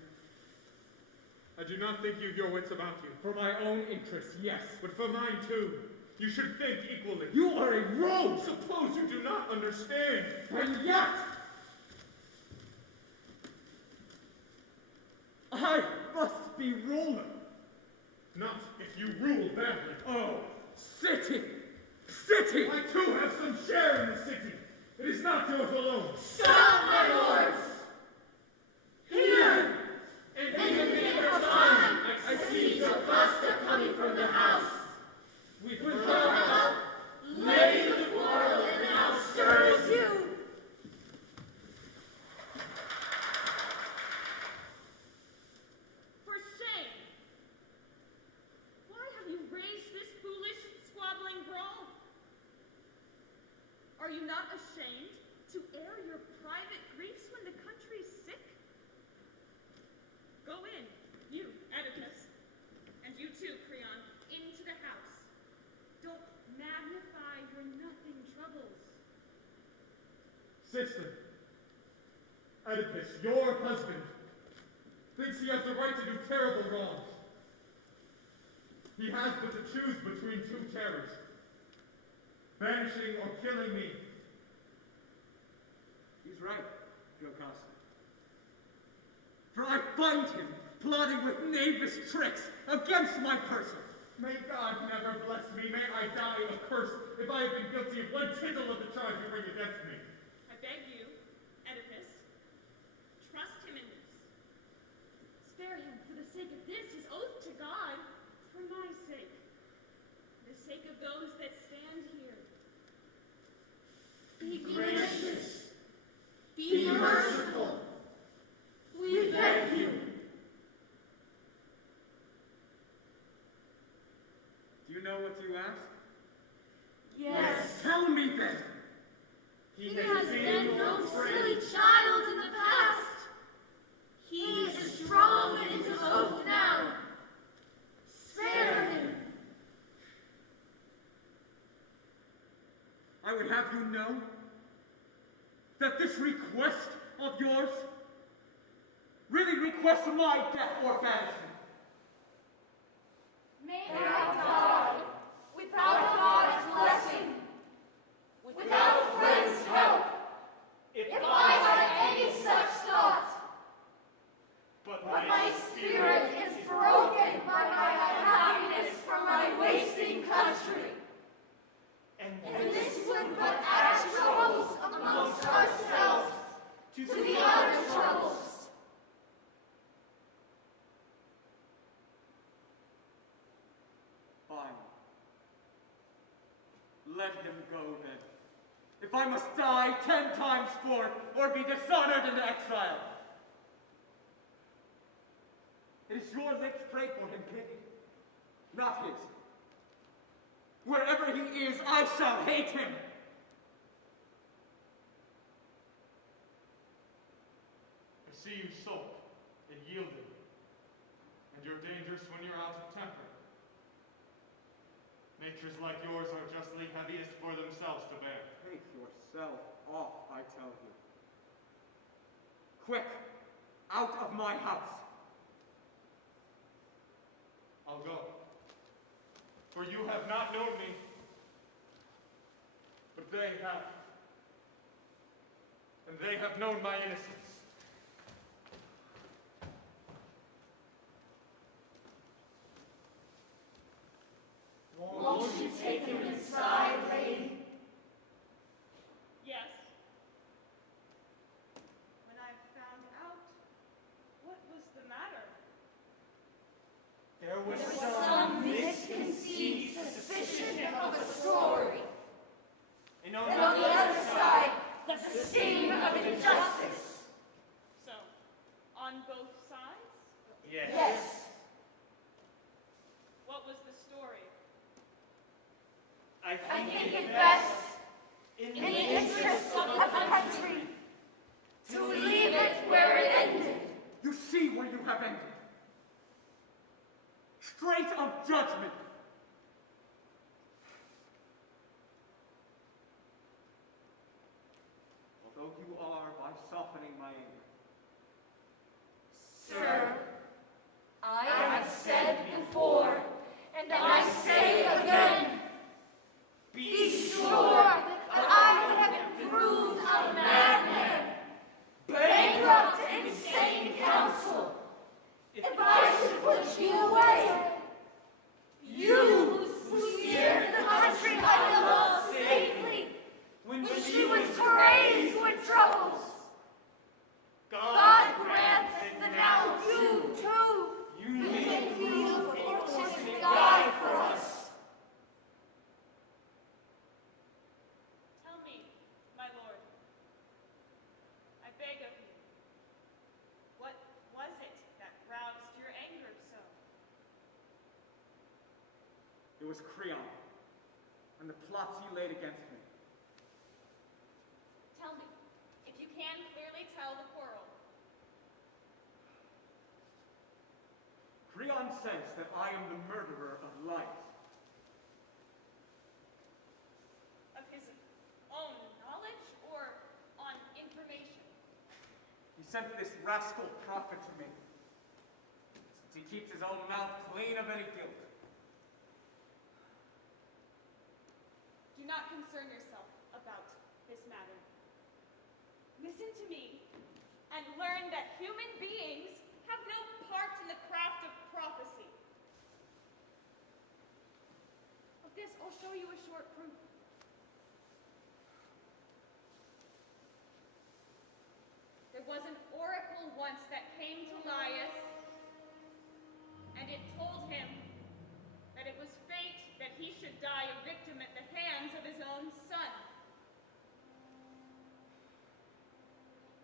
I do not think you've your wits about you. For my own interests, yes. But for mine too. You should think equally. You are a rogue! Suppose you do not understand. And yet, I must be ruler. Not if you rule badly. Oh, city! City! I too have some share in the city. It is not yours alone. Stop, my lords! Here! In the nick of time, I see Jocasta coming from the house. With her help, lay the quarrel and now stirs you. For shame! Why have you raised this foolish, squabbling brawl? Are you not ashamed to air your private griefs when the country's sick? Go in, you, Oedipus, and you too, Creon, into the house. Don't magnify your nothing troubles. Sister, Oedipus, your husband, thinks he has the right to do terrible wrongs. He has but to choose between two terrors, banishing or killing me. He's right, Jocasta. For I find him plotting with knavish tricks against my person. May God never bless me. May I die accursed if I have been guilty of one tittle of the charge you bring against me. I beg you, Oedipus, trust him in this. Spare him for the sake of this, his oath to God, for my sake, the sake of those that stand here. Be gracious what you ask? Yes. Tell me then! He has been no silly child in the past. He is strong in his oath now. Spare him. I would have you know that this request of yours really requests my death or banishment. May I die without God's blessing, without a friend's help, if I had any such thought. But my spirit is broken by my unhappiness from my wasting country. And this would but add troubles amongst ourselves to the other troubles. Fine. Let him go then. If I must die 10 times for it, or be dishonored in exile. It is your lips pray for him, King, not his. Wherever he is, I shall hate him. I see you sulk and yielding, and you're dangerous when you're out of temper. Natures like yours are justly heaviest for themselves to bear. Take yourself off, I tell you. Quick, out of my house. I'll go. For you have not known me, but they have. And they have known my innocence. Won't you take him inside, lady? Yes. When I found out what was the matter. There was There was some misconceived suspicion of a story. And And on the other side, the sting of injustice. So, on both sides? yes. Yes. What was the story? I think it best, in in the interest of the country, to leave it where it ended. You see where you have ended. Straight of judgment. Although you are by softening my anger. Sir, I have said before, and I say again, be sure that I would have improved a madman, bankrupt insane counsel, if I should put you away. You who steered the country I loved safely when she was crazed with troubles. God grant that now you, too, You may may feel prove the fortune fortunate God for us. Tell me, my lord. I beg of you. What was it that roused your anger so? It was Creon, and the plots he laid against me. Tell me, if you can clearly tell the quarrel. Creon says that I am the murderer of life. Of his own knowledge or on information? He sent this rascal prophet to me, since he keeps his own mouth clean of any guilt. Do not concern yourself about this matter. Listen to me and learn that human beings have no part in the craft of prophecy. Of this, I'll show you a short proof. There was an oracle once that came to Laius, and it told him that it was fate that he should die a victim at the hands of his own son.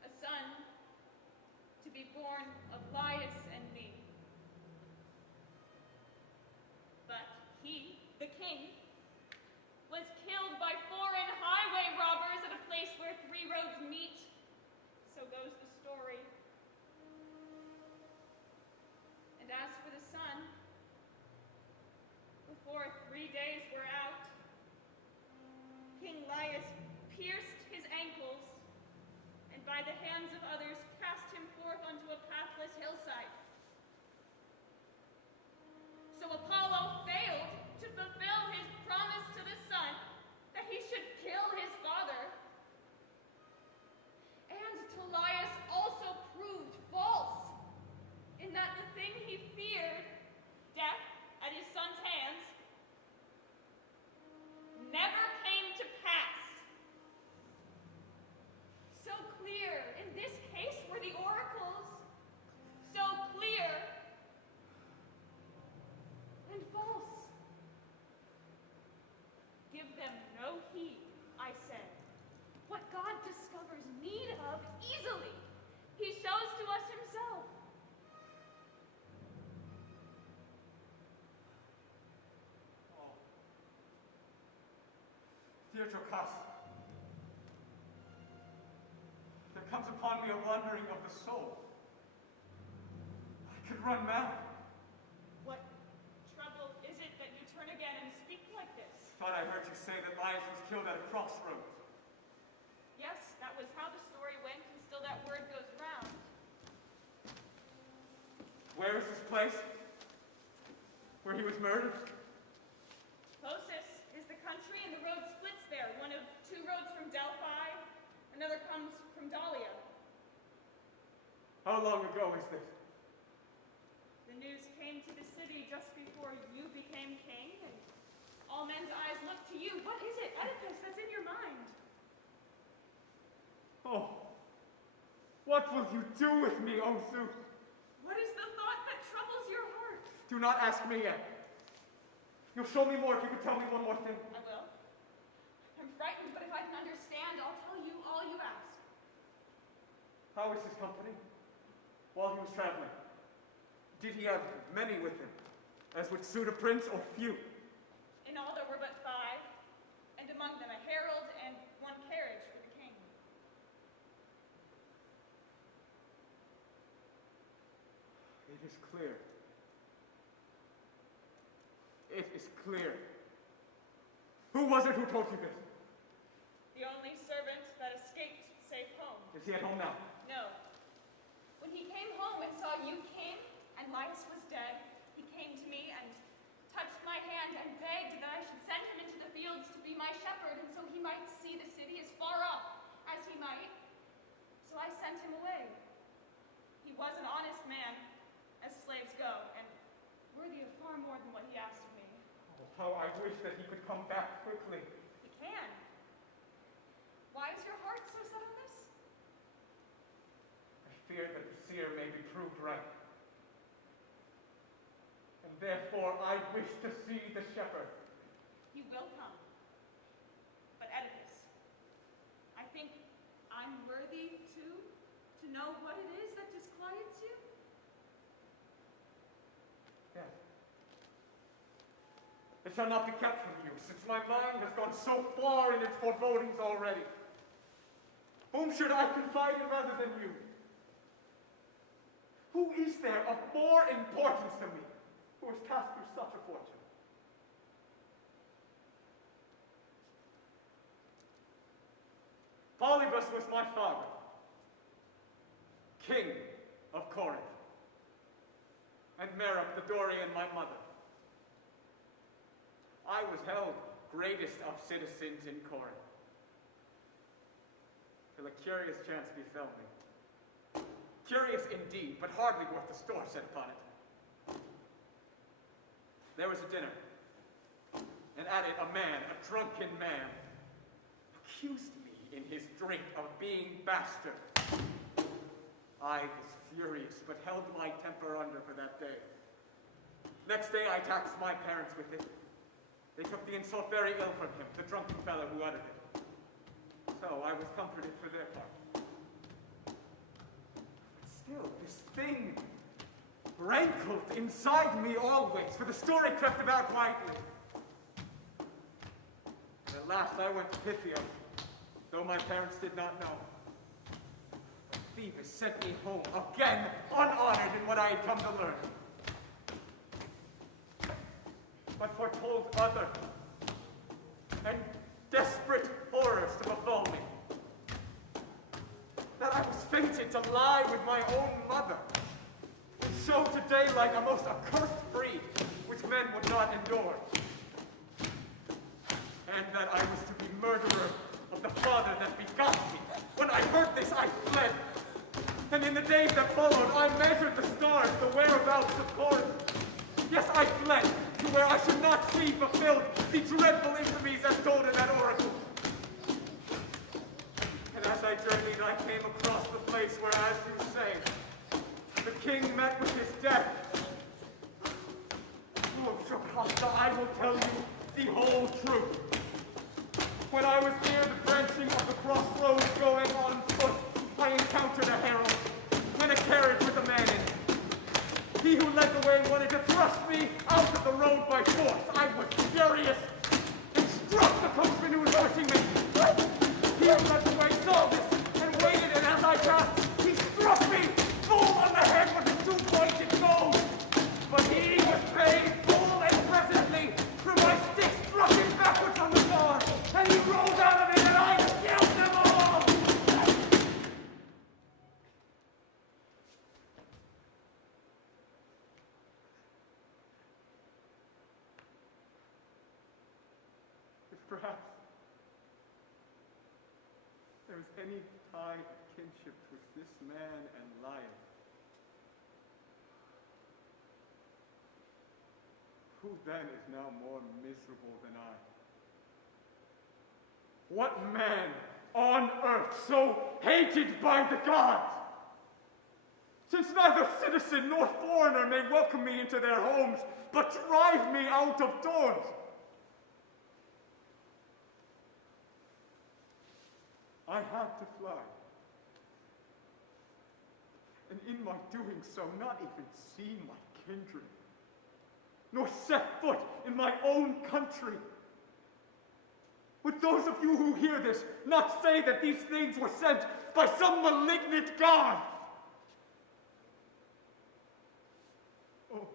A son to be born of Laius and me. But he, the king, by the hands of others, cast him forth onto a pathless hillside. So Apollo failed to fulfill his promise to the sun that he should kill his father. And Tolias also proved false in that the thing he feared, death at his son's hands, never came to pass. So clear in this case were the oracles, so clear and false. Give them no heed, I said. What God discovers need of easily, he shows to us himself. Oh. Dear Jocasta, there comes upon me a wandering of the soul. I could run mad. What trouble is it that you turn again and speak like this? Thought I heard you say that Laius was killed at a crossroads. Yes, that was how the story went, and still that word goes round. Where is this place? Where he was murdered? Phocis is the country, and the road splits there. One of two roads from Delphi, another comes from Dahlia. How long ago is this? The news came to the city just before you became king, and all men's eyes look to you. What is it, Oedipus, that's in your mind? Oh, what will you do with me, O Zeus? What is the thought that troubles your heart? Do not ask me yet. You'll show me more if you could tell me one more thing. I will. I'm frightened, but if I can understand, I'll tell you all you ask. How is his company while he was traveling? Did he have many with him, as would suit a prince, or few? In all, there were but 5, and among them a herald and 1 carriage for the king. It is clear. It is clear. Who was it who told you this? The only servant that escaped safe home. Is he at home now? No. When he came home and saw you king, and Laius was dead, he came to me and touched my hand and begged that I should send him into the fields to be my shepherd, and so he might see the city as far off as he might. So I sent him away. He was an honest man, as slaves go, and worthy of far more than what he asked of me. Oh, how I wish that he could come back quickly. He can. Why is your heart so set on this? I fear that the seer may be proved right. And therefore I wish to see the shepherd. He will come. But Oedipus, I think I'm worthy, too, to know what it is that disquiets you? Yes. It shall not be kept from you, since my mind has gone so far in its forebodings already. Whom should I confide in rather than you? Who is there of more importance than me, who has passed through such a fortune? Oedipus was my father, king of Corinth, and Merope the Dorian my mother. I was held greatest of citizens in Corinth, till a curious chance befell me. Curious indeed, but hardly worth the store set upon it. There was a dinner, and at it a man, a drunken man, accused me in his drink of being bastard. I was furious, but held my temper under for that day. Next day I taxed my parents with it. They took the insult very ill from him, the drunken fellow who uttered it. So I was comforted for their part. But still, this thing rankled inside me always, for the story crept about widely. And at last I went to Pythia, though my parents did not know. Phoebus sent me home again, unhonored in what I had come to learn. But foretold other and desperate horrors to befall me. That that I was fated to lie with my own mother, and show to daylight a most accursed breed, which men would not endure, and that I was to be murderer of the father that begot me. When I heard this, I fled, and in the days that followed, I measured the stars, the whereabouts of Corinth. Yes, I fled to where I should not see fulfilled the dreadful infamies as told in that oracle. And as I journeyed, I came across the place where, as you say, the king met with his death. Oh, Jocasta, I will tell you the whole truth. When I was near the branching of the crossroads going on foot, I encountered a herald and a carriage with a man in it. He who led the way wanted to thrust me out of the road by force. I was furious and struck the coachman who was pushing me. He who led the way saw this and waited, and as I passed, he struck me full on the head with his two-pointed goad. But he was paid full, and presently, through my stick struck him backwards on the bar, and he rolled out of it, and I killed them all! Perhaps there is any tie of kinship with this man and Laius, who then is now more miserable than I? What man on earth so hated by the gods? Since neither citizen nor foreigner may welcome me into their homes, but drive me out of doors. I had to fly, and in my doing so, not even see my kindred, nor set foot in my own country. Would those of you who hear this not say that these things were sent by some malignant god? Oh,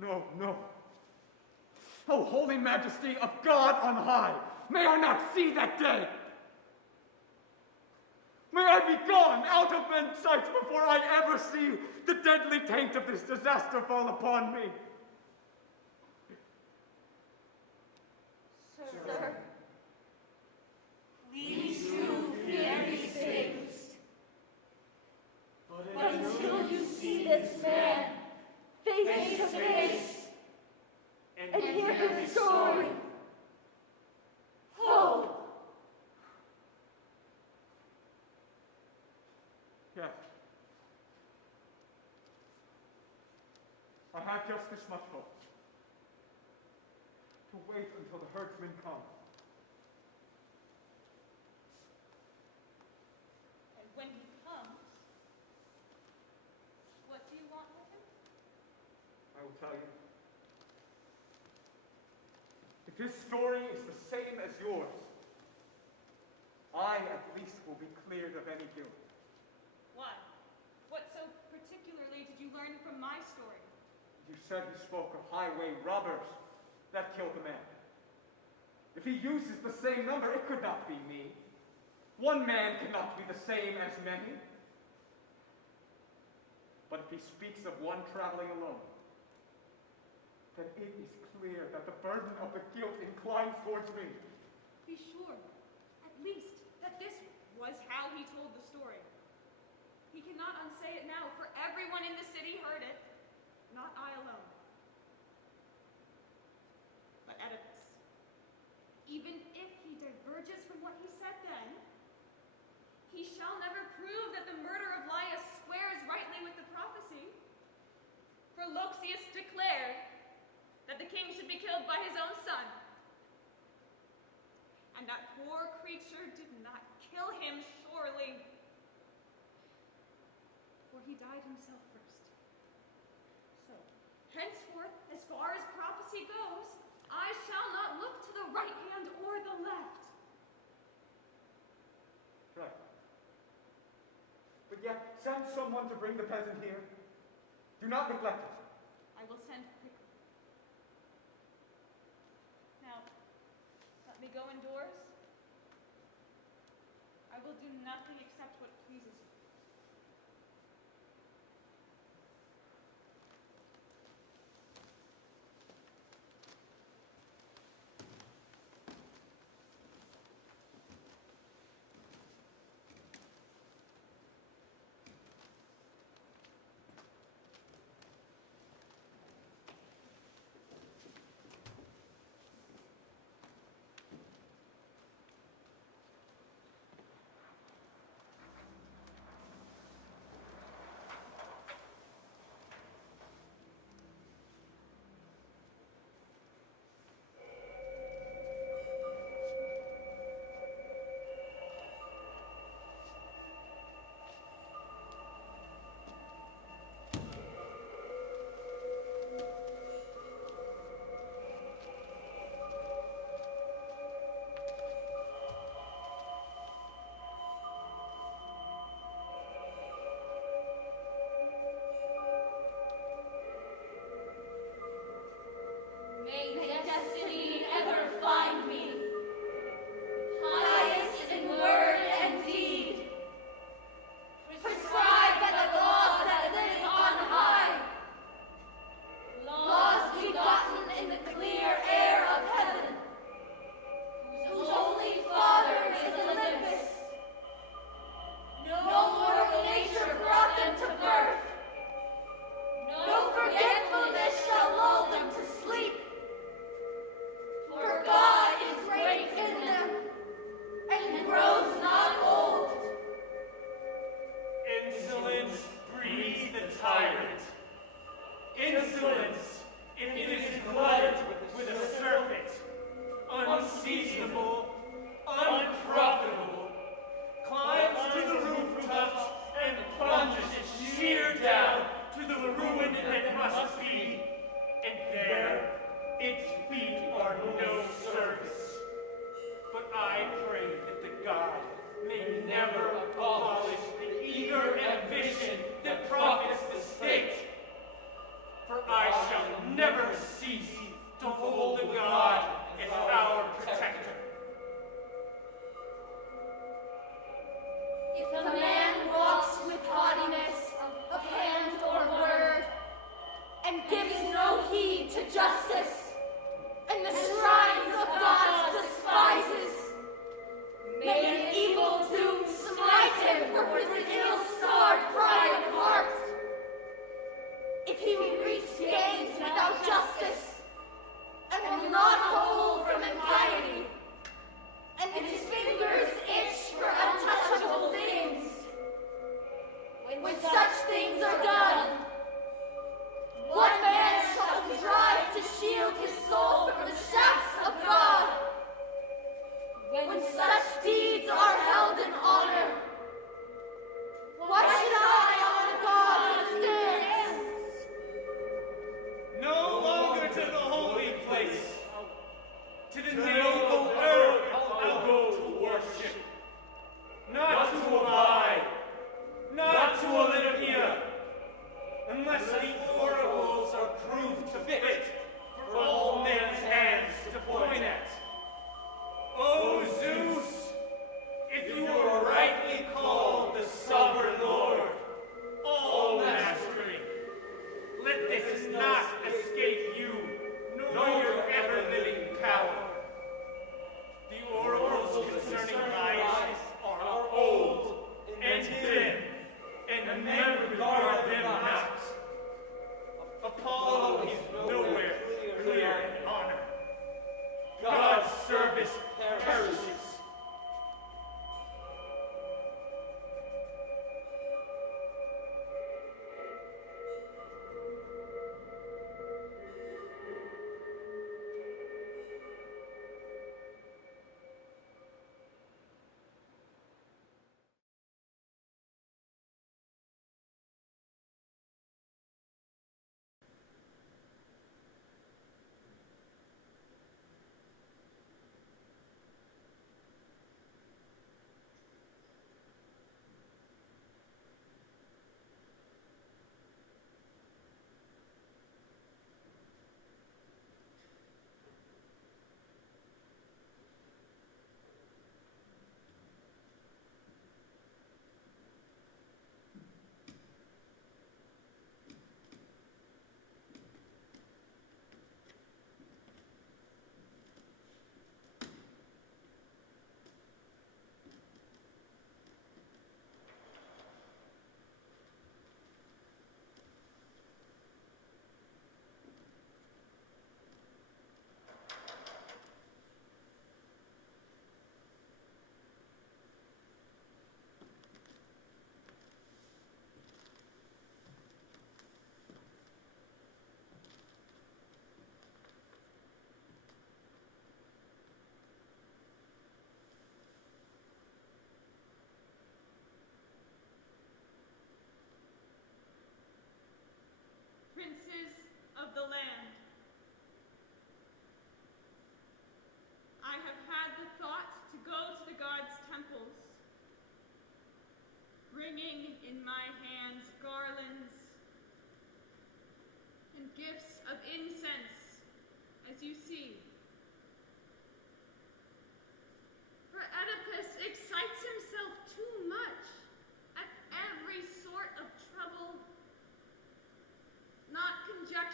no, no. Oh, holy majesty of God on high, may I not see that day! May I be gone out of men's sight before I ever see the deadly taint of this disaster fall upon me! Sir, please do fear these things. But until you see this man face to face, and hear his story, hope. Yes. I have just this much hope. To wait until the herdsman comes. And when he comes, what do you want with him? I will tell you. If his story is the same as yours, I at least will be cleared of any guilt. Why? What so particularly did you learn from my story? You said he spoke of highway robbers. That killed the man. If he uses the same number, it could not be me. One man cannot be the same as many. But if he speaks of one traveling alone, then it is clear that the burden of the guilt inclines towards me. Be sure, at least, that this was how he told the story. He cannot unsay it now, for everyone in the city heard it, not I alone. But Oedipus, even if he diverges from what he said then, he shall never prove that the murder of Laius squares rightly with the prophecy. For Loxias declared that the king should be killed by his own son. And that poor creature did not kill him, surely. For he died himself first. So, henceforth, as far as prophecy goes, I shall not look to the right hand or the left. Right. But yet, send someone to bring the peasant here. Do not neglect it. I will send quickly. Now, let me go indoors. will do nothing except what pleases you. May destiny ever find me, highest in word and deed, prescribed by the laws that live on high, laws begotten in the clear air of heaven, whose only father is Oedipus. No mortal nature brought them to birth, no forgetfulness shall lull them to sleep. For God is great in them, and grows not old. Insolence breeds the tyrant. Insolence, if it is flooded with a serpent, unseasonable, unprofitable, climbs to the rooftops and plunges it sheer down to the ruin it must be, and there its feet are no service. But I pray that the God may never abolish the eager ambition that profits the state. For I shall never cease to hold the God as our protector. If a man walks with haughtiness of hand or word, and gives no heed to justice, and the shrines of God despises, may an evil doom smite him for his ill-starred pride of heart. If he reaps gains without justice, and will not hold from impiety, and his fingers itch for untouchable things, when such things are done, what man shall contrive to shield his soul from the shafts of God? When such deeds are held in honor, why should I honor God who stands? No longer to the holy place, to the noble earth I'll go to worship. Not to abide, not to Olympia, unless the oracles are proved to fit for all men's hands to point at. O Zeus, if you are rightly called the sovereign Lord, all mastering, let this not escape you, nor your ever-living power. The oracles concerning my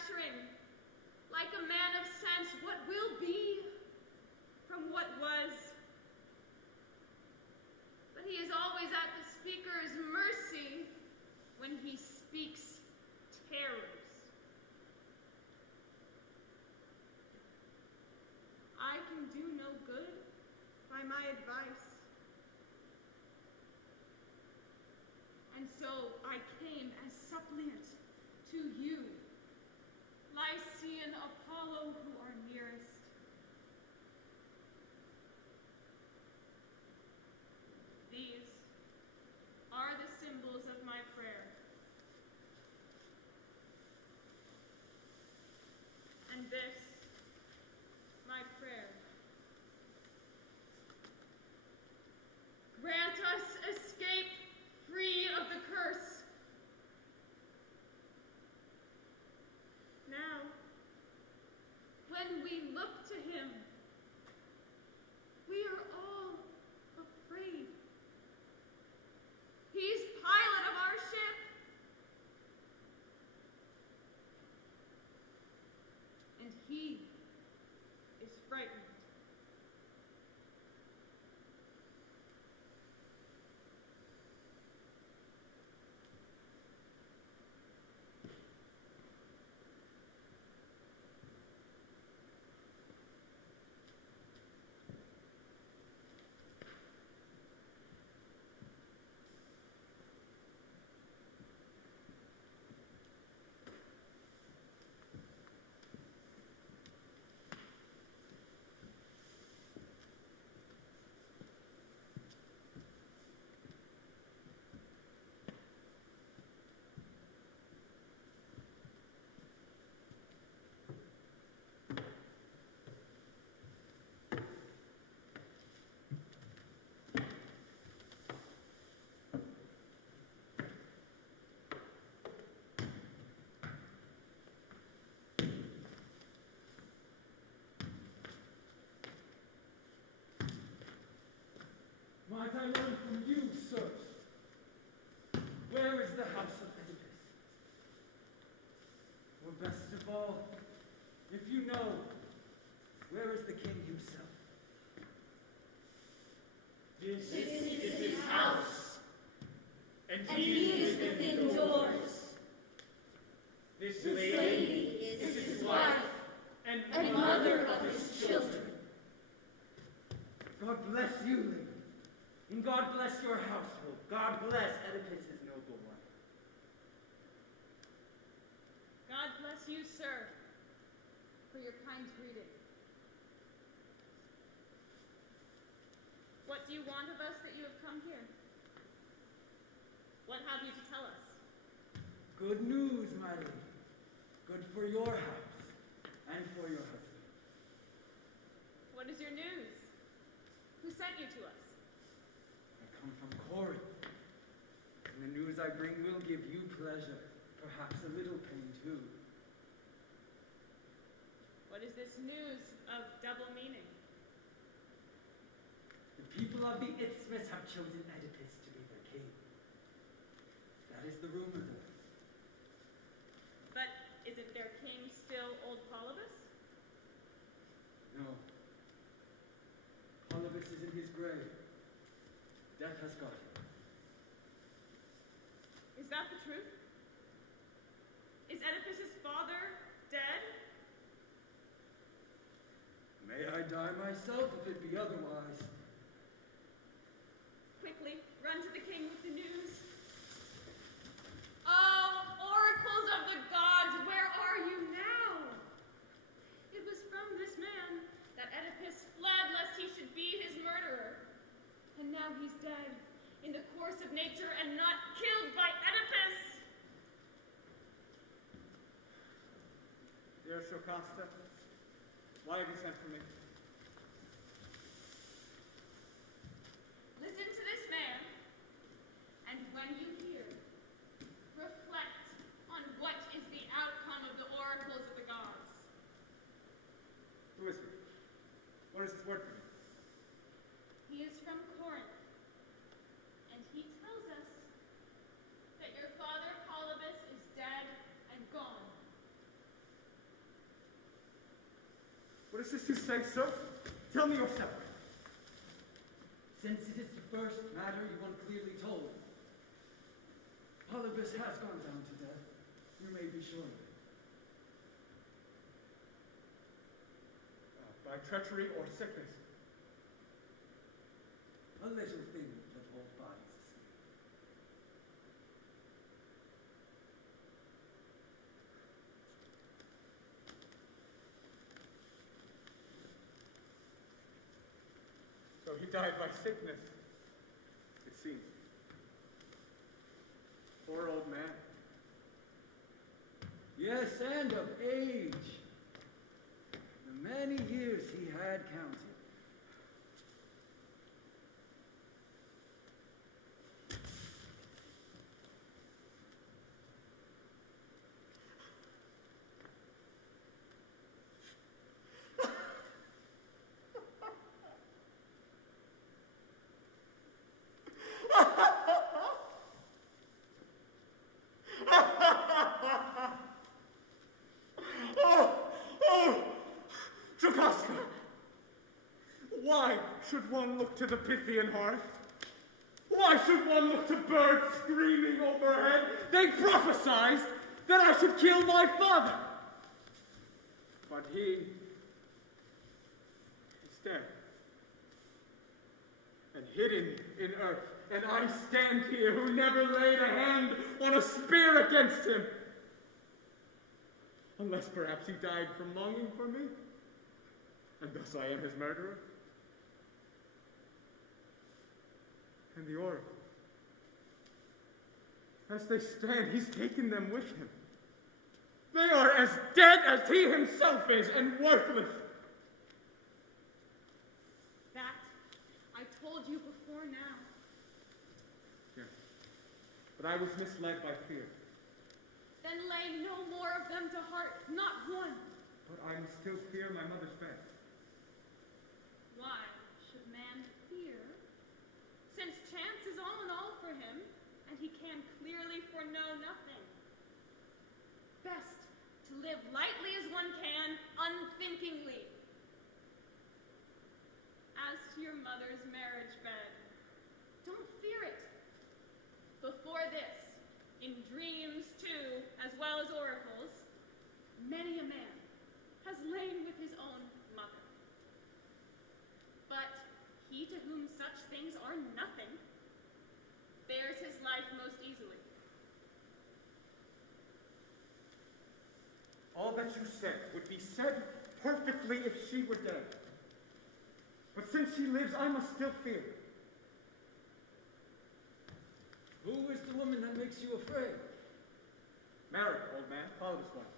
conjecturing, like a man of sense, what will be from what was. But he is always at the speaker's mercy when he speaks terrors. I can do no good by my advice. And so I came as suppliant to you, Lycian Apollo, who are nearest. These are the symbols of my prayer. And this, my prayer. Grant us escape free of the curse. Now, when we look to him, we are all afraid. He's pilot of our ship. And he is frightened. Might I learn from you, sirs? Where is the house of Oedipus? Or best of all, if you know, where is the king himself? This is his house, and he is within doors. This lady is his wife, and mother of his children. God bless you, lady. And God bless your household. God bless Oedipus' noble wife. God bless you, sir, for your kind greeting. What do you want of us that you have come here? What have you to tell us? Good news, my lady. Good for your house and for your husband. What is your news? Who sent you to us? I come from Corinth, and the news I bring will give you pleasure, perhaps a little pain too. What is this news of double meaning? The people of the Isthmus have chosen Oedipus to be their king. That is the rumor there. But isn't their king still old Polybus? No. Polybus is in his grave. Death has got him. Is that the truth? Is Oedipus' father dead? May I die myself if it be otherwise. Quickly, run to the king with the news. Oh, oracles of the gods, where are you now? It was from this man that Oedipus fled lest he should be his murderer. And now he's dead in the course of nature and not killed by Oedipus. Dear Shokasta, why have you sent for me? Listen to this man, and when you hear, reflect on what is the outcome of the oracles of the gods. Who is he? What is his word for me? He is from Corinth, and he tells us that your father Polybus is dead and gone. This is to say so? Tell me yourself. Since it is the first matter you want clearly told, Oedipus has gone down to death. You may be sure of it. By treachery or sickness? A little thing that all bodies see. So he died by sickness, it seems. Poor old man. Yes, and of age. The many years he had counted. Why should one look to the Pythian hearth? Why should one look to birds screaming overhead? They prophesied that I should kill my father. But he is dead and hidden in earth. And I stand here who never laid a hand on a spear against him. Unless perhaps he died from longing for me, and thus I am his murderer. And the oracle, as they stand, he's taken them with him. They are as dead as he himself is, and worthless. That I told you before now. Yes, but I was misled by fear. Then lay no more of them to heart, not one. But I must still fear my mother's bed. Why should man fear? Since chance is all in all for him, and he can clearly foreknow nothing. Best to live lightly as one can, unthinkingly. As to your mother's marriage bed, don't fear it. Before this, in dreams too, as well as oracles, many a man has lain with his own mother. But he to whom such things are nothing, bears his life most easily. All that you said would be said perfectly if she were dead. But since she lives, I must still fear. Who is the woman that makes you afraid? Mary, old man, Oedipus' wife.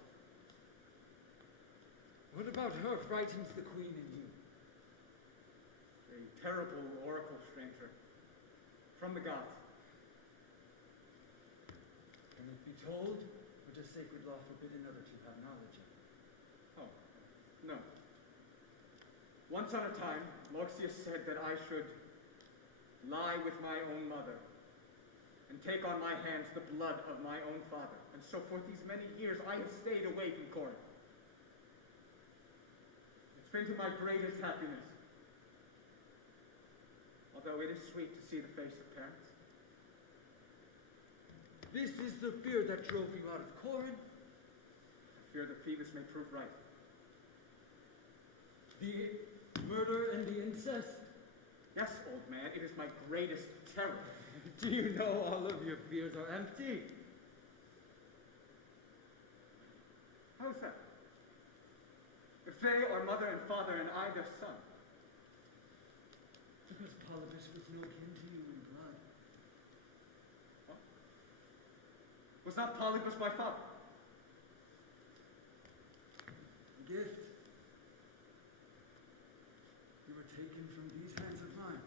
What about her frightens the queen and you? A terrible oracle stranger from the gods. Can it be told, or does sacred law forbid another to have knowledge of it? Oh, no. Once on a time, Loxias said that I should lie with my own mother and take on my hands the blood of my own father. And so for these many years, I have stayed away from Corinth. It's been to my greatest happiness. Although it is sweet to see the face of parents. This is the fear that drove you out of Corinth? I fear that Phoebus may prove right. The murder and the incest? Yes, old man, it is my greatest terror. Do you know all of your fears are empty? How is that? If they are mother and father and I their son. Because Polybus was no kin to you in blood. What? Was not Polybus my father? A gift. You were taken from these hands of mine.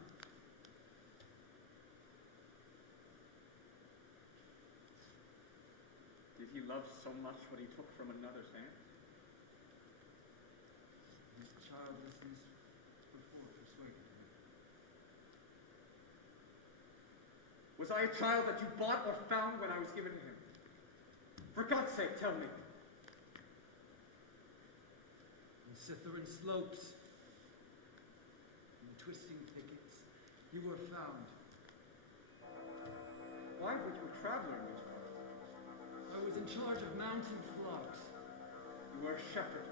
Did he love so much what he took from another's hand? His childlessness before persuaded him. Was I a child that you bought or found when I was given to him? For God's sake, tell me. In Scythian slopes, in twisting thickets, you were found. Why would you travel in these parts? I was in charge of mountain flocks. You were a shepherd,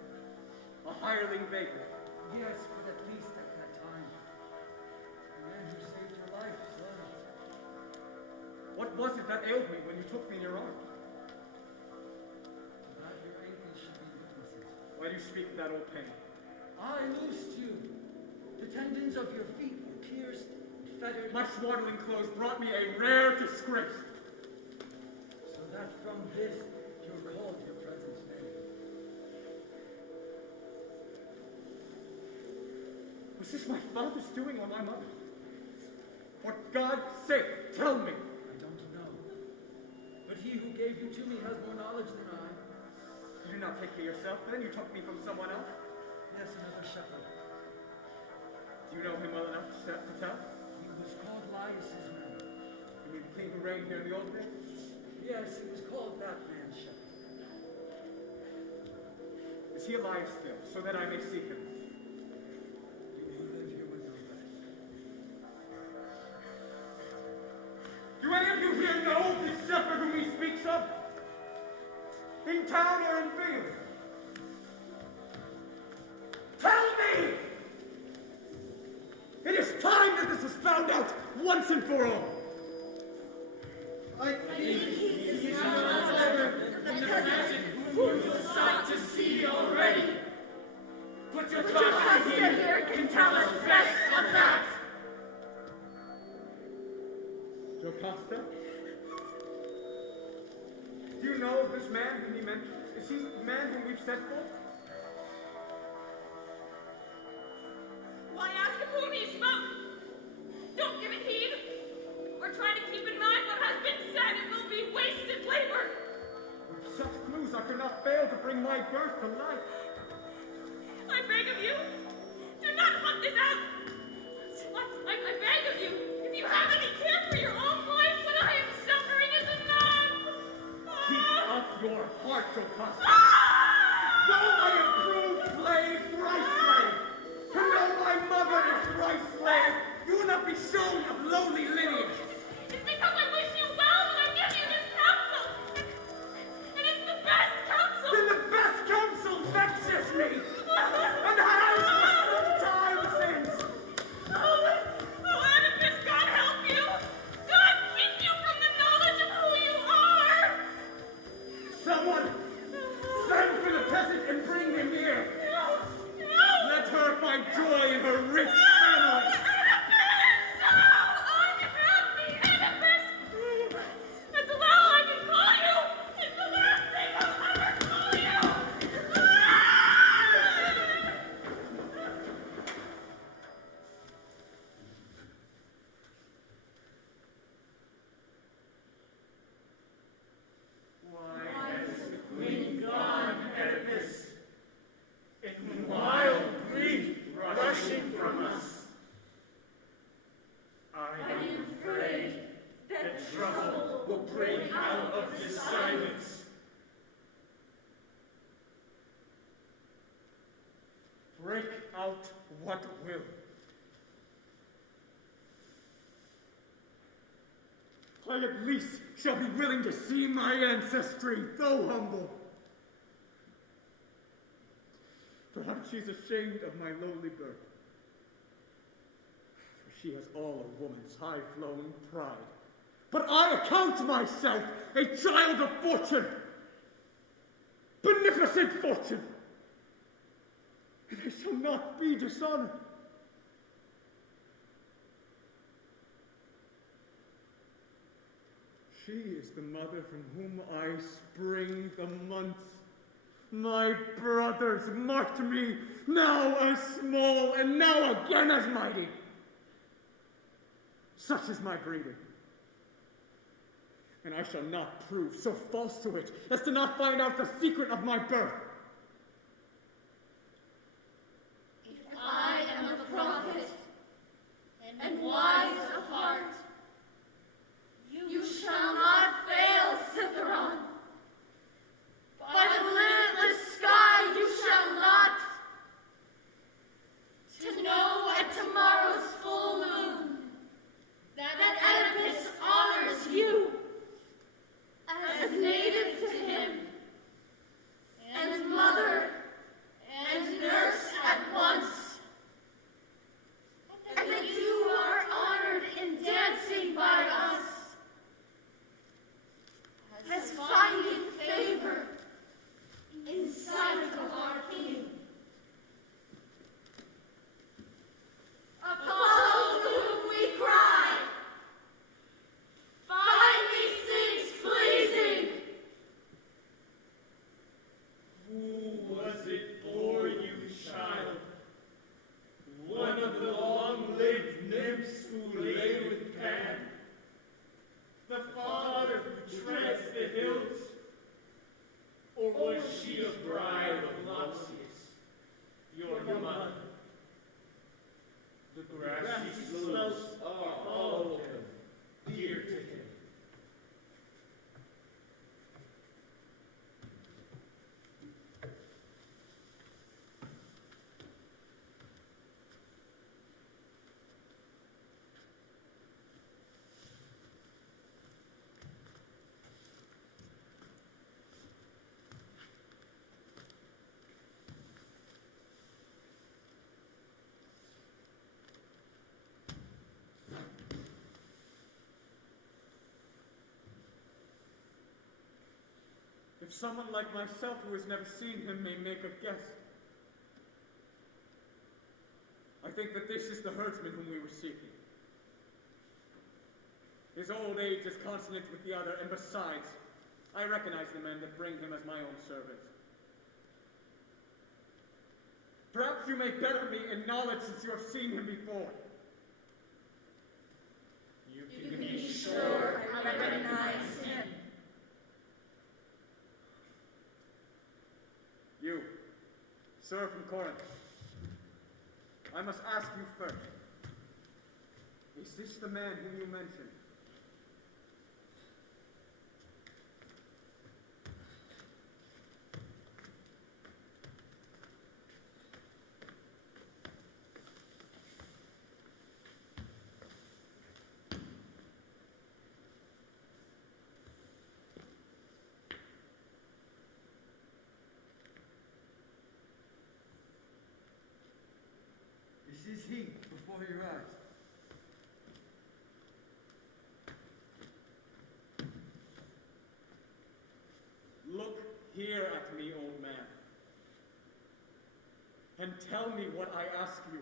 a hireling vagrant. Yes, but at least at that time, the man who saved your life, so. What was it that ailed me when you took me in your arms? That your ankles should be witnesses. Why do you speak of that old pain? I loosed you. The tendons of your feet were pierced, fettered. My swaddling clothes brought me a rare disgrace. So that from this you're called your present name. Was this my father's doing or my mother's? For God's sake, tell me. I don't know. But he who gave you to me has more knowledge than I. You did not take me yourself, then you took me from someone else. Yes, another shepherd. Do you know him well enough to tell? He was called Laius's man. You mean the king who reigned here in the old days? Yes, he was called that man's shepherd. Is he alive still, so that I may see him? You who live here with no rest. Do any of you here know this shepherd whom he speaks of? In town or in field? Tell me! It is time that this was found out once and for all. I think he is none other than the peasant whom you sought to see already. Put your Jocasta here can tell us best of that. Jocasta? Do you know of this man whom he mentions? Is he the man whom we've sent for? Why ask of whom he spoke? Don't give it heed. Or try to keep in mind what has been said. It will be wasted labor. With such clues, I could not fail to bring my birth to light. I beg of you, do not hunt this out. I beg of you, if you have any care for your own life, what I am suffering is enough. Keep up your heart, Jocasta. Though I have proved slave, thrice slave, to know my mother is thrice slave, you will not be shown of lowly lineage. It's because I wish you well that I give you this counsel. And it's the best counsel. Then the best counsel vexes me, and has for some time since. Oh, Oedipus, God help you. God keep you from the knowledge of who you are. Someone send for the peasant and bring him here. No. Let her find joy in her rich family. That's all I can call you! It's the last thing I'll ever call you! Why has the queen gone, Oedipus? In wild grief rushing from us. I am afraid that trouble will break out of this silence. Break out what will. I at least shall be willing to see my ancestry, though humble. Perhaps she's ashamed of my lowly birth. For she has all a woman's high-flown pride. But I account myself a child of fortune. Beneficent fortune. And I shall not be dishonored. She is the mother from whom I spring the months. My brothers marked me, now as small and now again as mighty. Such is my breeding. And I shall not prove so false to it as to not find out the secret of my birth. If I am a prophet and wise of heart, you shall not fail, Citharon. By the limitless sky you shall not. If someone like myself who has never seen him may make a guess, I think that this is the herdsman whom we were seeking. His old age is consonant with the other, and besides, I recognize the men that bring him as my own servants. Perhaps you may better me in knowledge since you have seen him before. You can be sure I recognize him. You, sir from Corinth, I must ask you first, is this the man whom you mentioned? This is he, before your eyes. Look here at me, old man, and tell me what I ask you.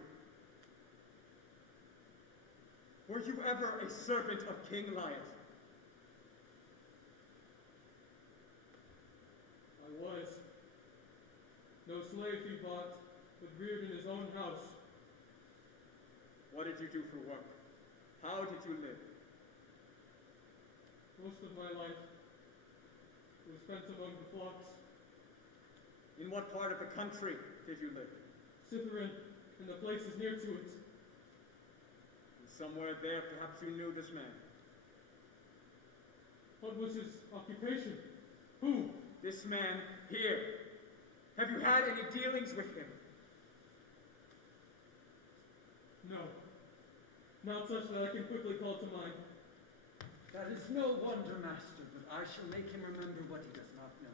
Were you ever a servant of King Laius? I was. No slave he bought, but reared in his own house. What did you do for work? How did you live? Most of my life was spent among the flocks. In what part of the country did you live? Cytherin, and the places near to it. And somewhere there, perhaps you knew this man. What was his occupation? Who? This man here. Have you had any dealings with him? No. Not such that I can quickly call to mind. That is no wonder, master, but I shall make him remember what he does not know.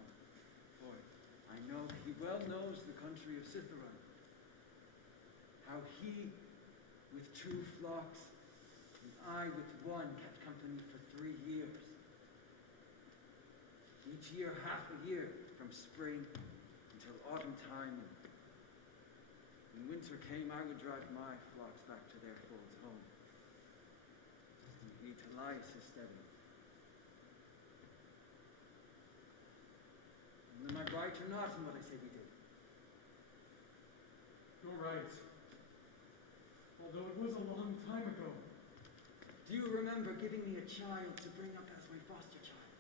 For I know he well knows the country of Cytherin. How he, with 2 flocks, and I with 1, kept company for 3 years. Each year, half a year, from spring until autumn time. When winter came, I would drive my flocks back to their folds home. And he to Laius' steadily. Am I right or not in what I say we did? You're right. Although it was a long time ago. Do you remember giving me a child to bring up as my foster child?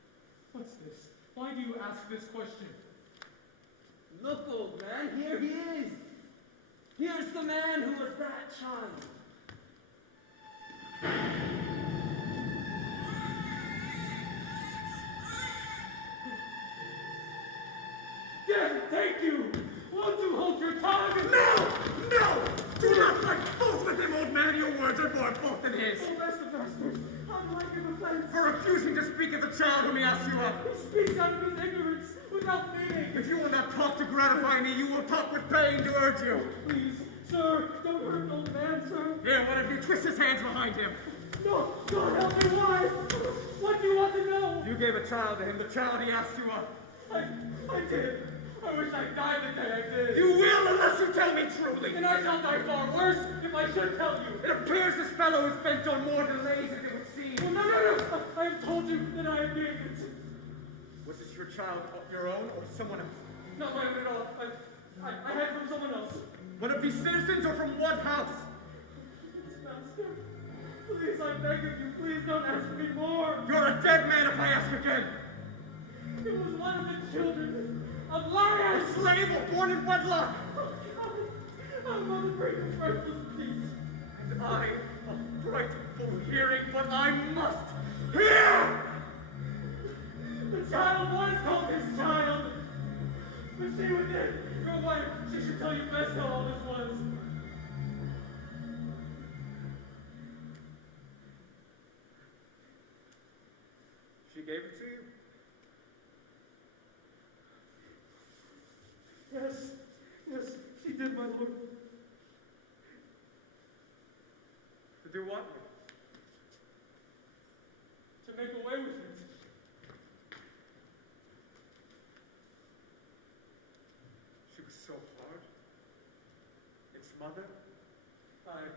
What's this? Why do you ask this question? Look, old man, here he is. Here's the man who was that child. Death take you! Won't you hold your tongue? No! No! Do not fight both with him, old man. Your words are more both than his. Oh, Master Masters, how do I give offense? For refusing to speak of the child whom he asked you of. He speaks out of his ignorance, without meaning. If you will not talk to gratify me, you will talk with pain to urge you. Please, sir, don't hurt an old man, sir. Here, one of you, twist his hands behind him. No, God help me, why? What do you want to know? You gave a child to him, the child he asked you of. I did. I wish I died the day I did. You will unless you tell me truly. And I shall die far worse if I should tell you. It appears this fellow is bent on more delays than it would seem. Well, no. I have told you that I am gave it. Was this your child of your own or someone else? Not my own at all. I had it from someone else. One of these citizens or from what house? Please, Master. Please, I beg of you, please don't ask me more. You're a dead man if I ask again. It was one of the children of Laius. A slave or born in wedlock. Oh, God. I'm on the brink of breathless peace. And I, a frightful hearing, but I must hear! The child was called his child. But she within, your wife, she should tell you best how all this was. She gave it to you? Yes, she did, my lord. To do what? To make away with it. Mother? I,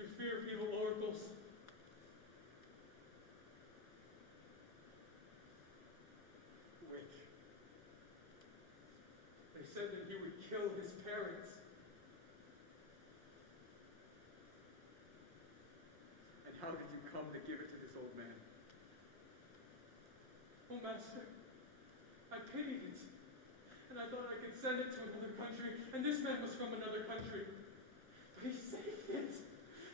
through fear of evil oracles, Which? they said that he would kill his parents. And how did you come to give it to this old man? Oh, Master, I pitied it, and I thought I could send it to another country, and this man was from another country. But he saved it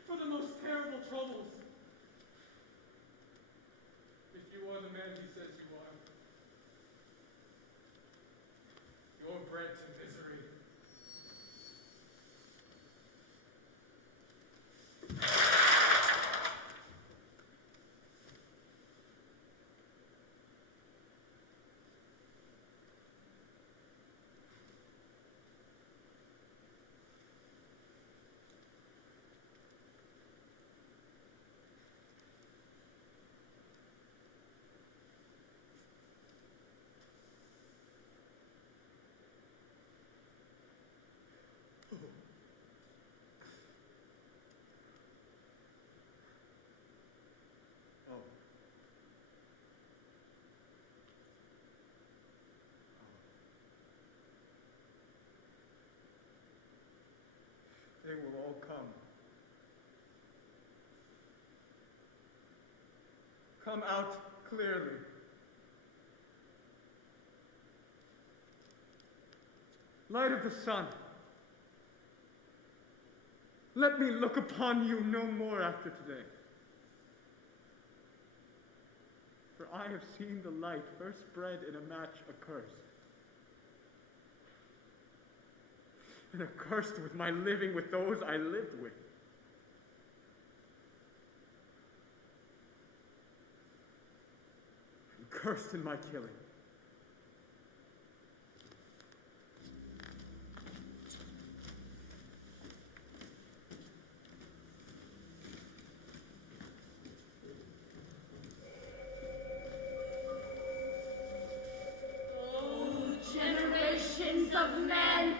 for the most terrible troubles. If you are the man he says you are, you're bred to misery. Oh. They will all come. Come out clearly. Light of the sun, let me look upon you no more after today. For I have seen the light first bred in a match accursed, and accursed with my living with those I lived with. And cursed in my killing. Generations of men,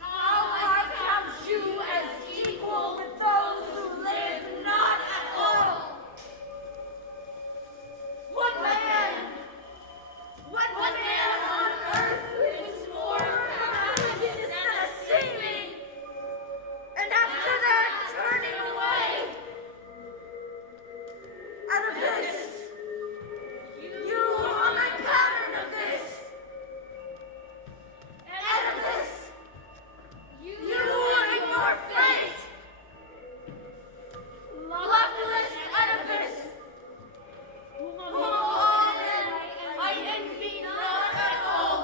how I count you as equal with those who live not at all. What man on earth is more happy than a seeming, and after that turning away? Oedipus, you are my pattern of this. Oedipus, you are your fate. Luckless Oedipus, whom all men I envy not at all.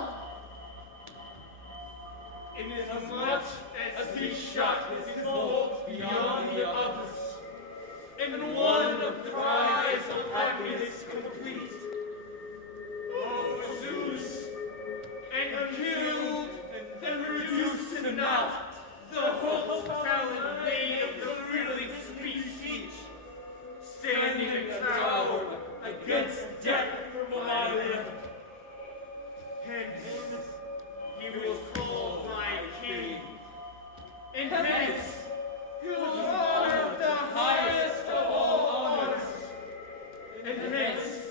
Inasmuch as he shot his bolt beyond the others, and won the prize of happiness complete. O Zeus, and killed and reduced to naught the whole talent made of the thrilling speech, standing a tower against death from my lip. Hence, he was called my king, and hence, he was honored the highest of all honors, and hence,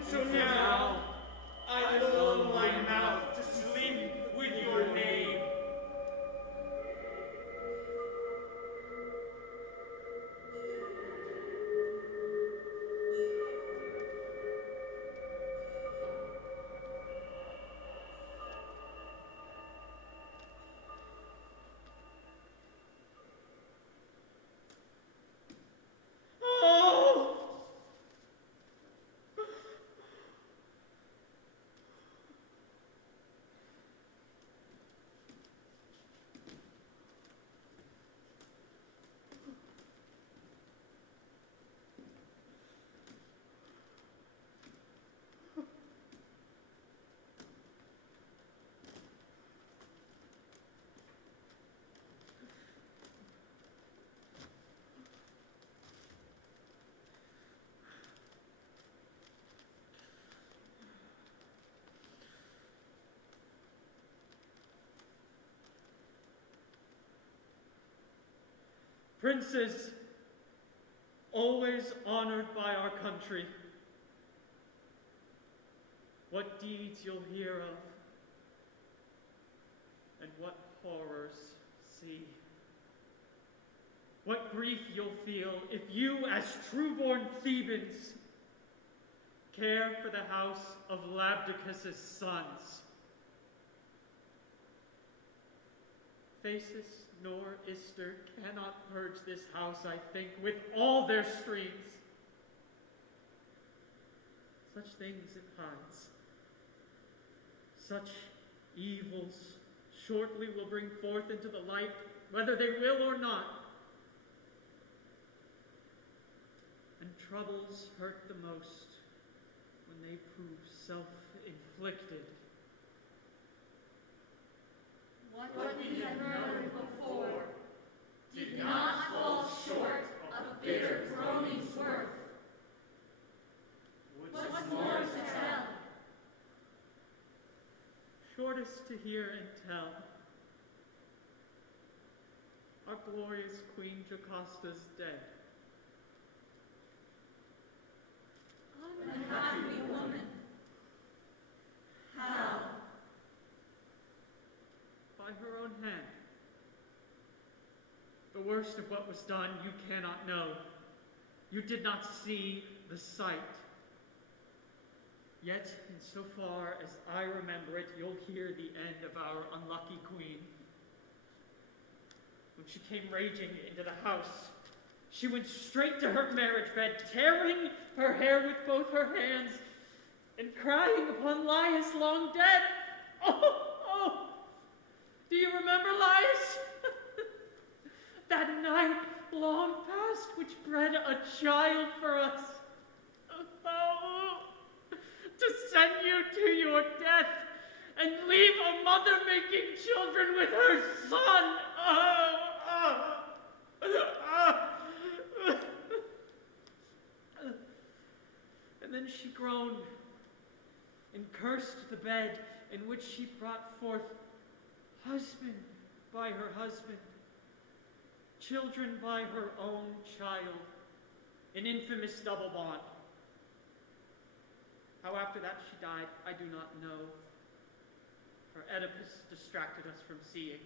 And so now, I lull my mouth to sleep with your name. Princes, always honored by our country, what deeds you'll hear of, and what horrors see. What grief you'll feel if you, as true-born Thebans, care for the house of Labdacus's sons. Phasis nor Ister cannot purge this house, I think, with all their streams. Such things it hides. Such evils shortly will bring forth into the light, whether they will or not. And troubles hurt the most when they prove self-inflicted. What we have heard before did not fall short of bitter groaning's worth. What's more to tell? Shortest to hear and tell. Our glorious Queen Jocasta's dead. Unhappy woman. How? By her own hand. The worst of what was done you cannot know. You did not see the sight. Yet, insofar as I remember it, you'll hear the end of our unlucky queen. When she came raging into the house, she went straight to her marriage bed, tearing her hair with both her hands, and crying upon Laius long dead. Oh! Do you remember Laius? That night long past which bred a child for us. Oh! To send you to your death and leave a mother making children with her son. And then she groaned and cursed the bed in which she brought forth husband by her husband, children by her own child, an infamous double bond. How after that she died, I do not know, for Oedipus distracted us from seeing.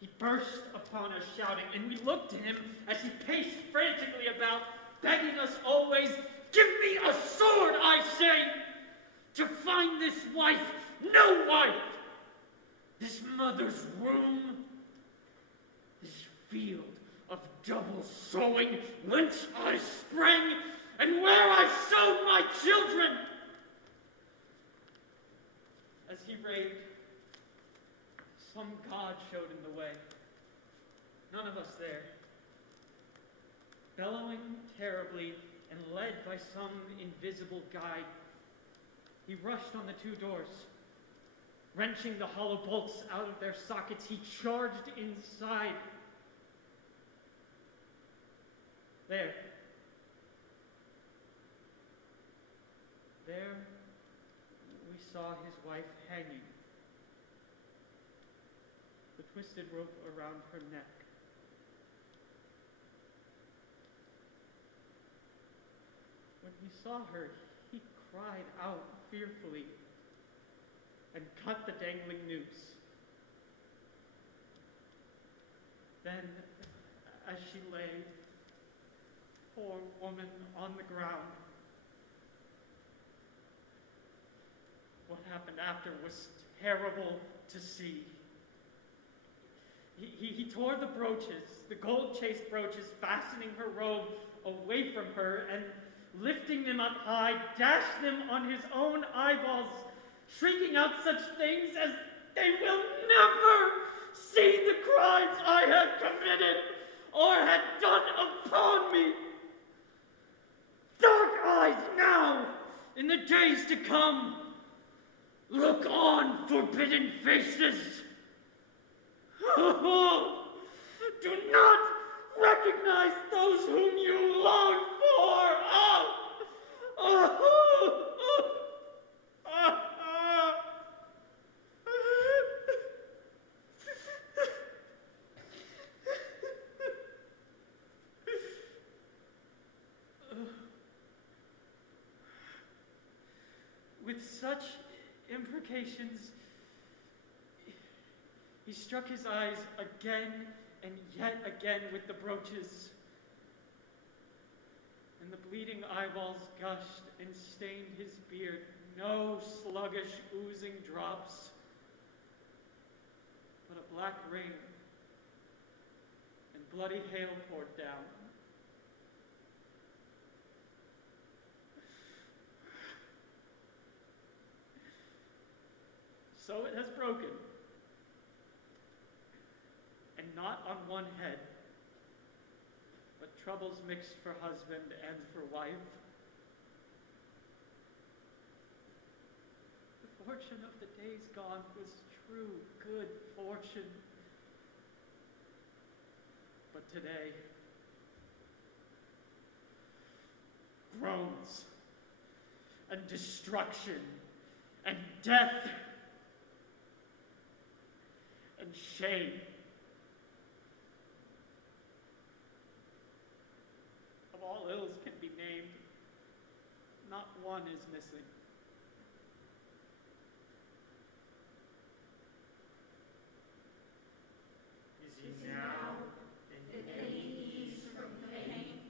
He burst upon us shouting, and we looked to him as he paced frantically about, begging us always, "Give me a sword, I say, to find this wife, no wife, this mother's womb, this field of double sowing, whence I sprang, and where I sowed my children." As he raved, some god showed him the way. None of us there. Bellowing terribly and led by some invisible guide, he rushed on the two doors. Wrenching the hollow bolts out of their sockets, he charged inside. There we saw his wife hanging, the twisted rope around her neck. When he saw her, he cried out fearfully and cut the dangling noose. Then, as she lay, poor woman, on the ground, what happened after was terrible to see. He tore the brooches, the gold-chased brooches, fastening her robe away from her, and lifting them up high, dashed them on his own eyeballs, shrieking out such things as, "They will never see the crimes I have committed or had done upon me. Dark eyes now, in the days to come, look on, forbidden faces. Do not recognize those whom you long for. With such imprecations, he struck his eyes again and yet again with the brooches, and the bleeding eyeballs gushed and stained his beard. No sluggish, oozing drops, but a black rain, and bloody hail poured down. So it has broken, and not on one head, but troubles mixed for husband and for wife. The fortune of the days gone was true, good fortune. But today, groans, and destruction, and death, and shame. Of all ills can be named, not one is missing. Is he now in any ease from pain?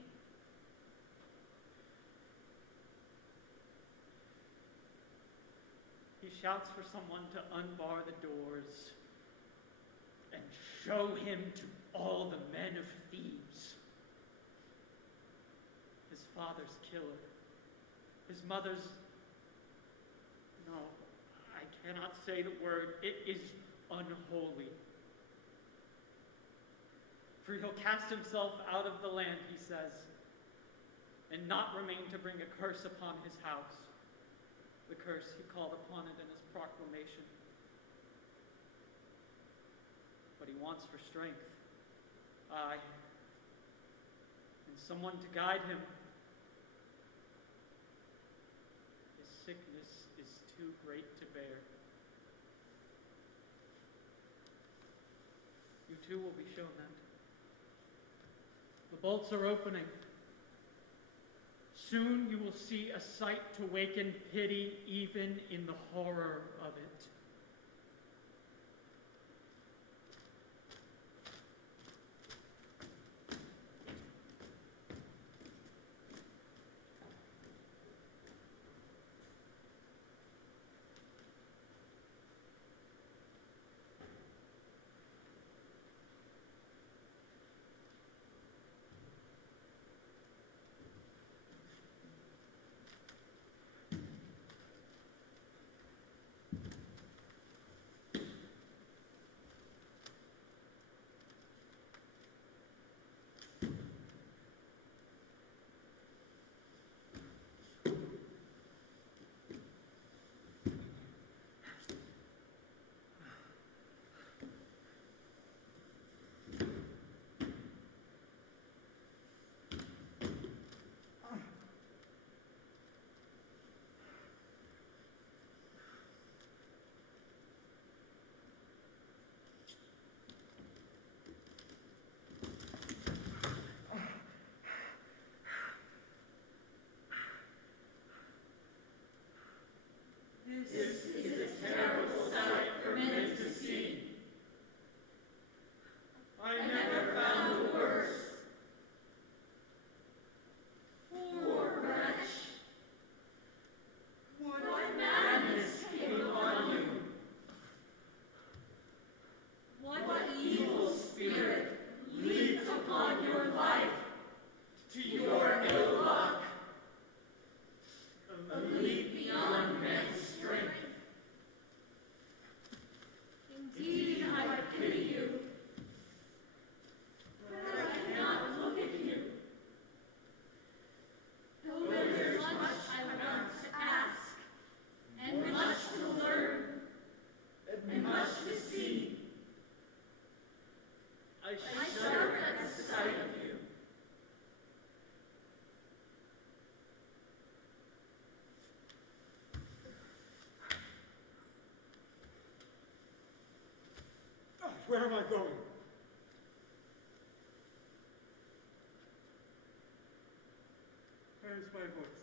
He shouts for someone to unbar the doors and show him to all the men of Thebes. His father's killer, his mother's, no, I cannot say the word, it is unholy. For he'll cast himself out of the land, he says, and not remain to bring a curse upon his house, the curse he called upon it in his proclamation. But he wants for strength, aye, and someone to guide him. His sickness is too great to bear. You too will be shown that. The bolts are opening. Soon you will see a sight to waken pity even in the horror of it. Where am I going? Where is my voice?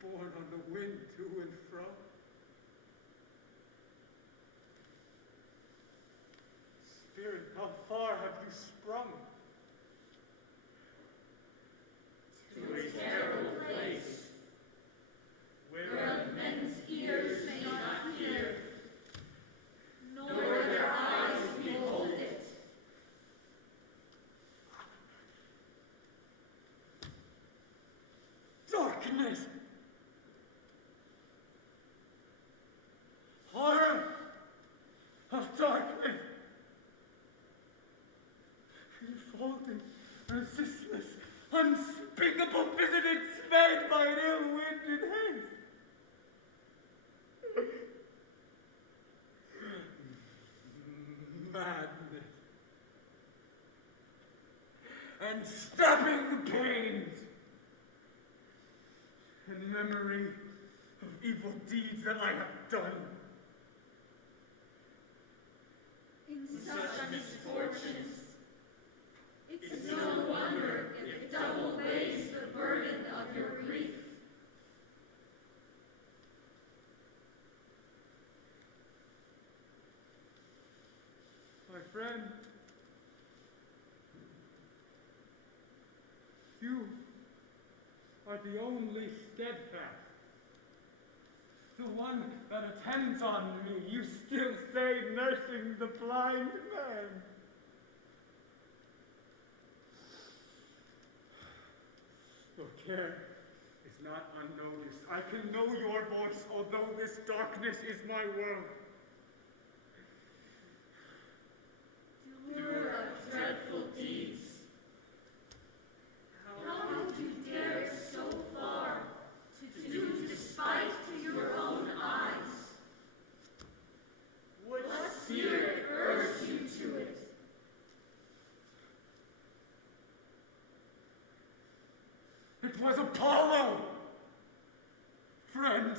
Borne on the wind to and fro. Spirit, how far have you sprung? To a terrible place, where men's ears may not hear, nor their eyes behold it. Darkness! Horror of darkness! Enfolding, resistless, unspeakable visitants made by an ill wind and haste. Madness and stabbing pains and memory of evil deeds that I have done. In such misfortunes, it's no wonder if double weighs the burden of your grief. My friend, you are the only steadfast, the one that attends on me. You still stay nursing the blind man. Your care is not unnoticed. I can know your voice, although this darkness is my world. Doer of dreadful deeds, how could you dare so far to do despite to your own eyes? What spirit urged you to it? It was Apollo, friends.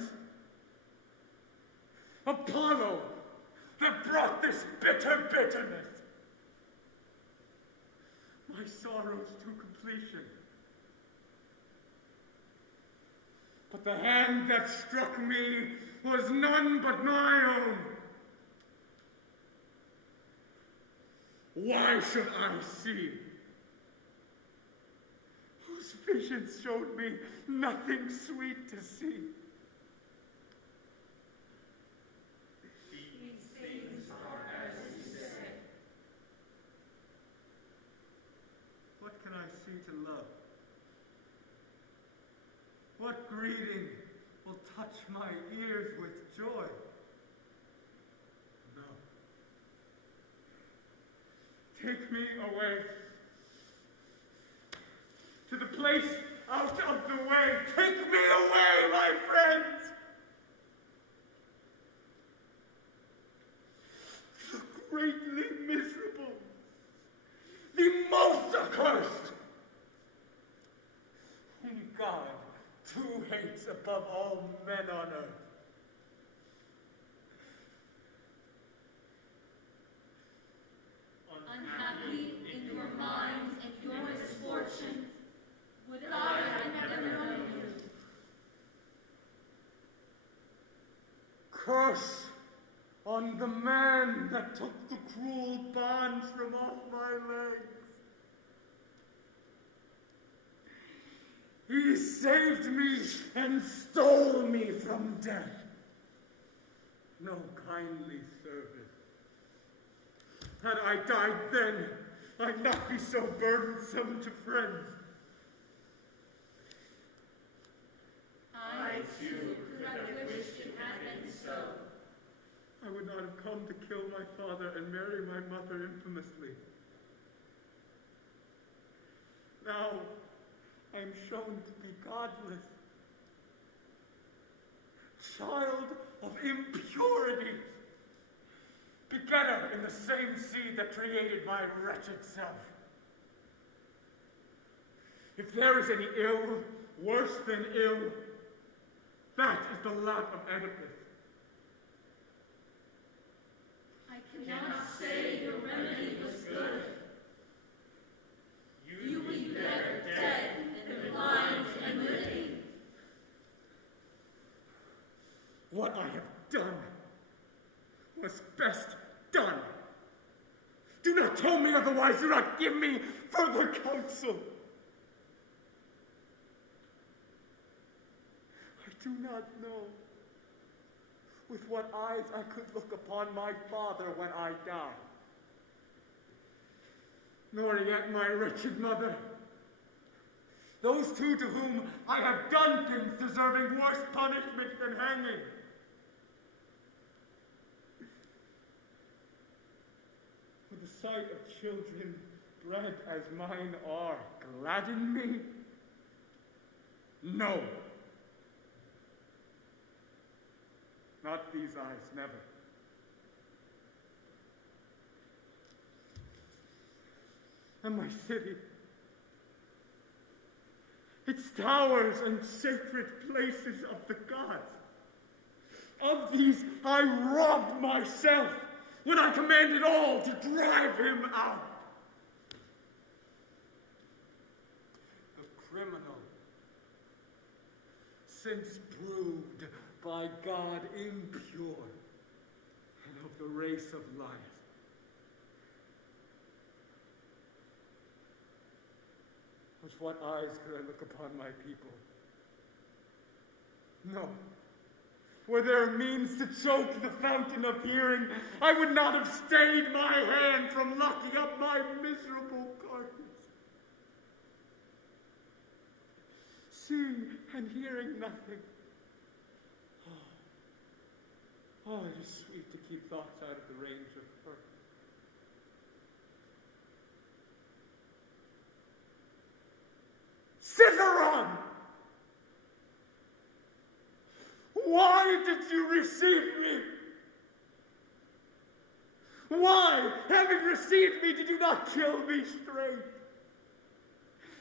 Apollo that brought this bitter bitterness. My sorrows to completion. But the hand that struck me was none but my own. Why should I see? Whose visions showed me nothing sweet to see? These things are as you say. What can I see to love? What greeting will touch my ears with joy? No. Take me away to the place out of the way. Take me away, my friends! The greatly miserable, the most accursed, whom God too hates above all men on earth. Unhappy in your mind and your misfortune, would I had never known you. Curse on the man that took the cruel bonds from off my legs. He saved me and stole me from death. No kindly service. Had I died then, I'd not be so burdensome to friends. I too could have wished it had been so. I would not have come to kill my father and marry my mother infamously. Now, I am shown to be godless, child of impurity, begetter in the same seed that created my wretched self. If there is any ill, worse than ill, that is the lot of Oedipus. cannot say the remedy was good. You would be better dead than blind and living. What I have done was best done. Do not tell me otherwise. Do not give me further counsel. I do not know with what eyes I could look upon my father when I die, nor yet my wretched mother. Those two to whom I have done things deserving worse punishment than hanging. For the sight of children bred as mine are gladden me? No. Not these eyes, never. And my city, its towers and sacred places of the gods, of these I robbed myself when I commanded all to drive him out. The criminal, since proved by God impure, and of the race of liars. With what eyes could I look upon my people? No. Were there means to choke the fountain of hearing, I would not have stayed my hand from locking up my miserable carcass. Seeing and hearing nothing. Oh, it is sweet to keep thoughts out of the range of purpose. Citharon! Why did you receive me? Why, having received me, did you not kill me straight?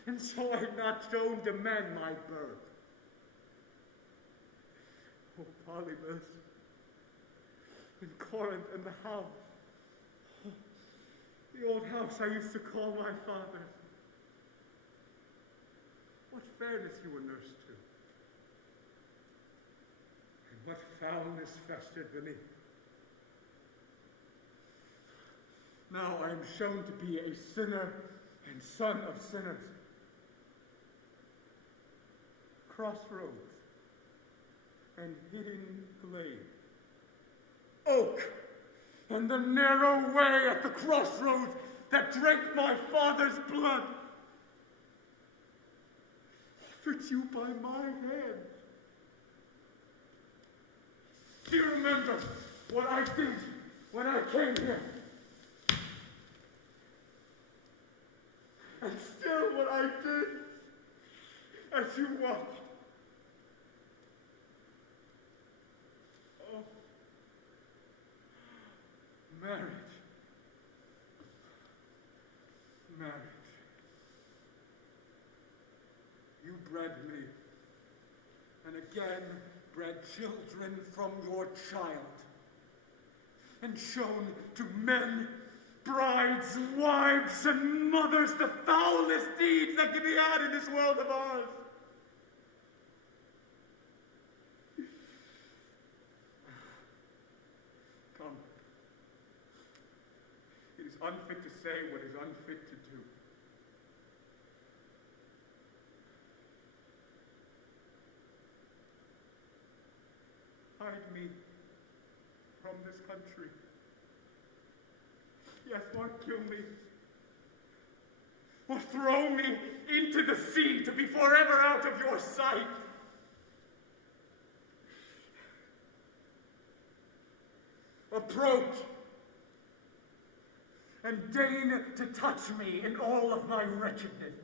And so I had not shown to men my birth. Oh, Polybus, in Corinth and the house, the old house I used to call my father's. What fairness you were nursed to, and what foulness festered beneath. Now I am shown to be a sinner and son of sinners. Crossroads and hidden glade. Oak and the narrow way at the crossroads that drank my father's blood. Offered you by my hand. Do you remember what I did when I came here? And still what I did as you watched. Oh, marriage. Marriage. You bred me, and again bred children from your child, and shown to men, brides, wives, and mothers the foulest deeds that can be had in this world of ours. Come. It is unfit to say what is unfit to do. Hide me from this country. Yes, or kill me. Or throw me into the sea to be forever out of your sight. Approach and deign to touch me in all of my wretchedness.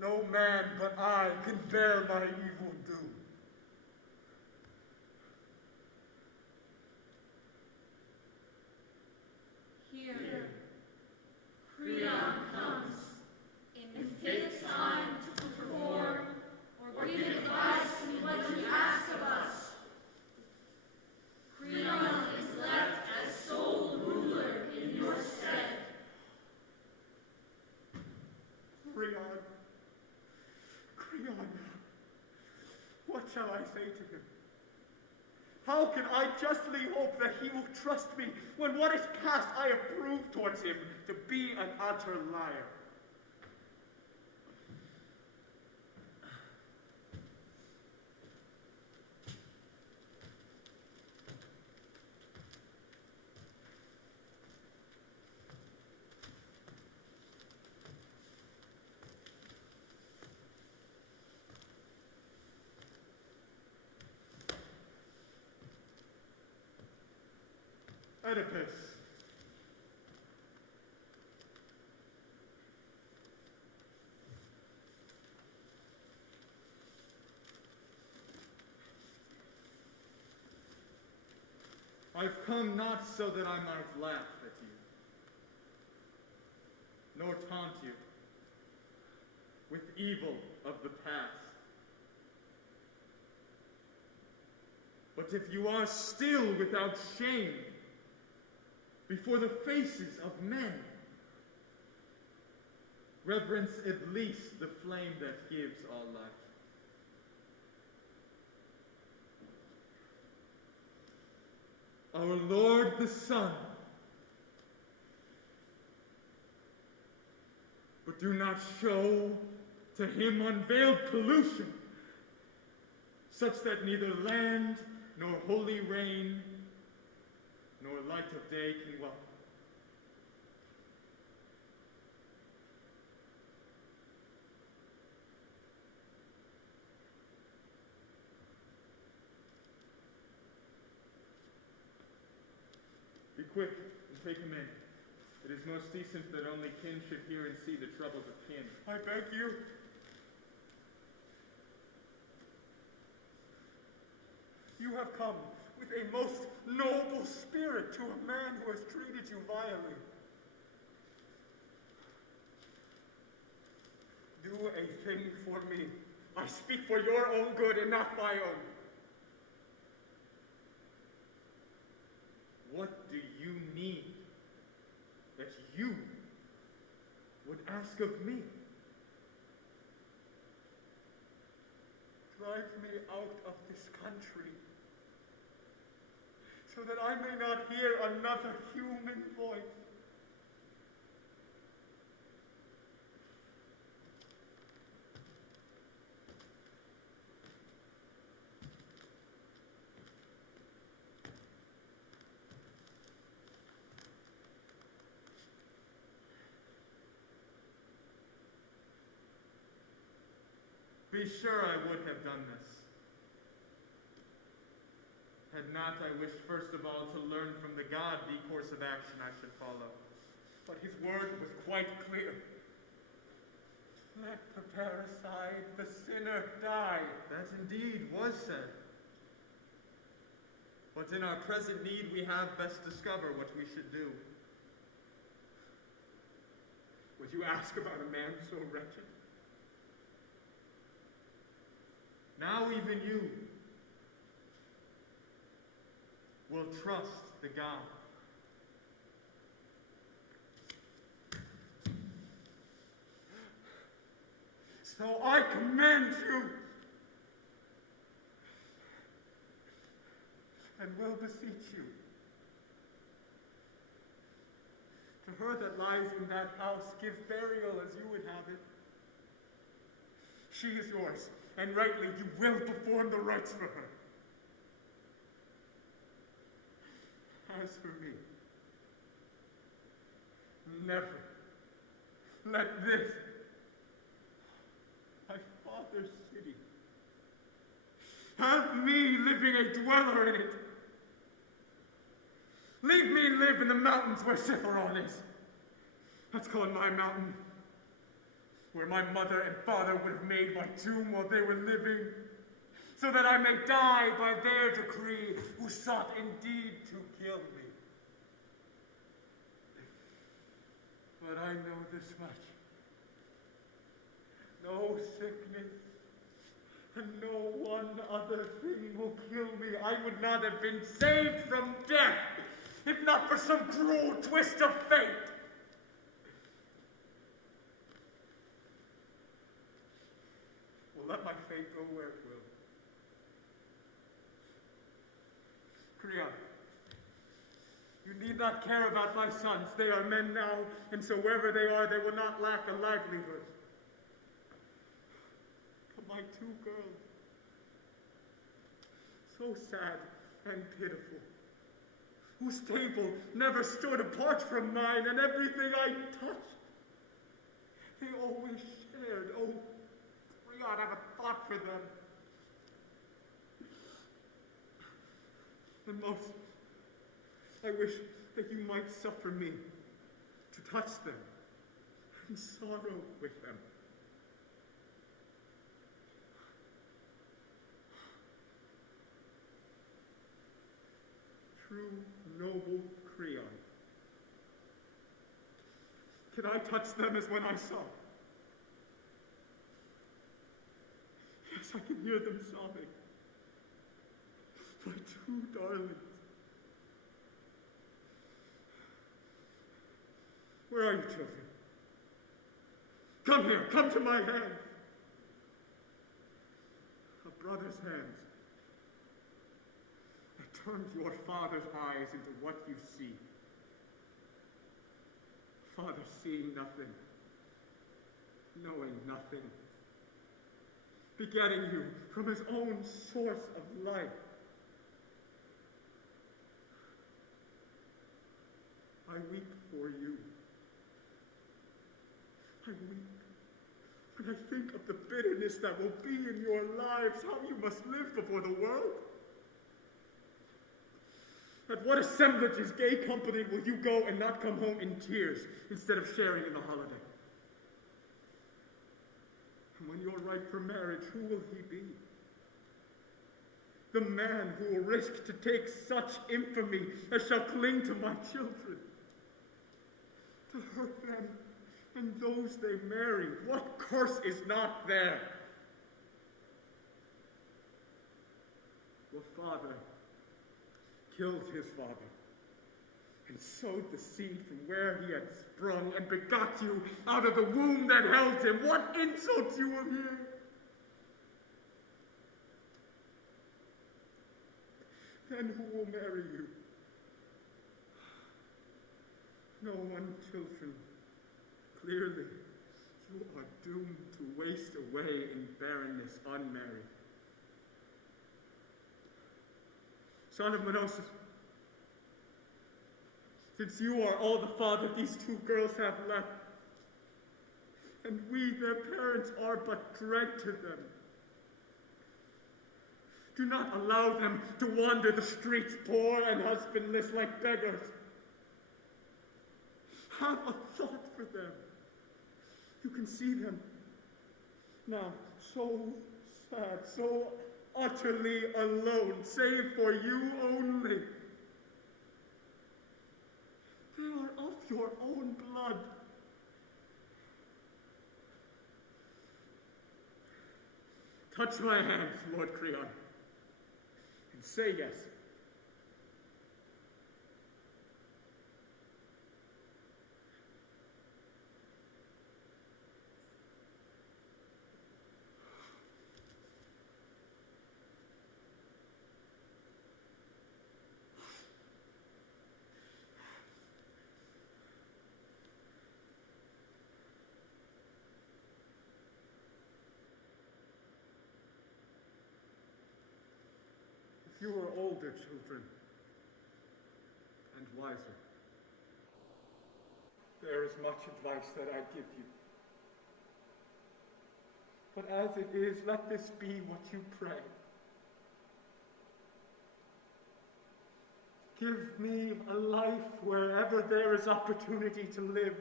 No man but I can bear my evil doom. Here, Creon comes, in fit time to perform, or give advice in what you ask of us. Creon. Creon. What shall I say to him? How can I justly hope that he will trust me when what is past I have proved towards him to be an utter liar? Oedipus. I've come not so that I might laugh at you, nor taunt you with evil of the past. But if you are still without shame before the faces of men, reverence at least the flame that gives all life. Our Lord the Sun, but do not show to him unveiled pollution, such that neither land nor holy rain nor light of day can welcome. Be quick and take him in. It is most decent that only kin should hear and see the troubles of kin. I beg you. You have come with a most noble spirit to a man who has treated you vilely. Do a thing for me. I speak for your own good and not my own. What do you need that you would ask of me? Drive me out of this country, so that I may not hear another human voice. Be sure I would have done this. Had not I wished first of all to learn from the god the course of action I should follow. But his word was quite clear. Let the parricide, the sinner, die. That indeed was said. But in our present need we have best discover what we should do. Would you ask about a man so wretched? Now even you will trust the God. So I command you, and will beseech you, to her that lies in that house, give burial as you would have it. She is yours, and rightly you will perform the rites for her. As for me, never let this, my father's city, have me living a dweller in it. Leave me live in the mountains where Citharon is. That's called my mountain, where my mother and father would have made my tomb while they were living, so that I may die by their decree, who sought indeed to kill me. But I know this much. No sickness and no one other thing will kill me. I would not have been saved from death, if not for some cruel twist of fate. Well, let my fate go where it will. Creon, you need not care about my sons. They are men now, and so wherever they are, they will not lack a livelihood. But my two girls, so sad and pitiful, whose table never stood apart from mine, and everything I touched, they always shared. Oh, Creon, have a thought for them. And most, I wish that you might suffer me to touch them and sorrow with them. True, noble Creon, can I touch them as when I saw? Yes, I can hear them sobbing. My two darlings. Where are you, children? Come here, come to my hands. A brother's hands that turned your father's eyes into what you see. Father seeing nothing, knowing nothing, begetting you from his own source of life. I weep for you. I weep when I think of the bitterness that will be in your lives, how you must live before the world. At what assemblages, gay company, will you go and not come home in tears instead of sharing in the holiday? And when you're ripe for marriage, who will he be? The man who will risk to take such infamy as shall cling to my children, to hurt them and those they marry. What curse is not there? Your father killed his father and sowed the seed from where he had sprung and begot you out of the womb that held him. What insults you will hear? Then who will marry you? No one, children. Clearly, you are doomed to waste away in barrenness unmarried. Son of Menosus, since you are all the father these two girls have left, and we, their parents, are but dread to them, do not allow them to wander the streets poor and husbandless like beggars. Have a thought for them. You can see them now, so sad, so utterly alone, save for you only. They are of your own blood. Touch my hands, Lord Creon, and say yes. You are older children and wiser. There is much advice that I give you. But as it is, let this be what you pray. Give me a life wherever there is opportunity to live,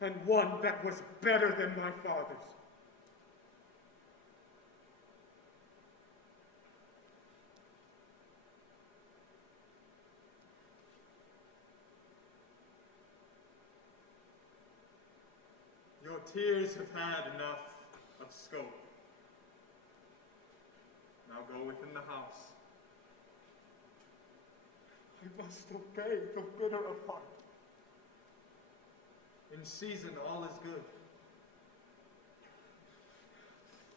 and one that was better than my father's. Your tears have had enough of scope. Now go within the house. I must obey the bitter of heart. In season, all is good.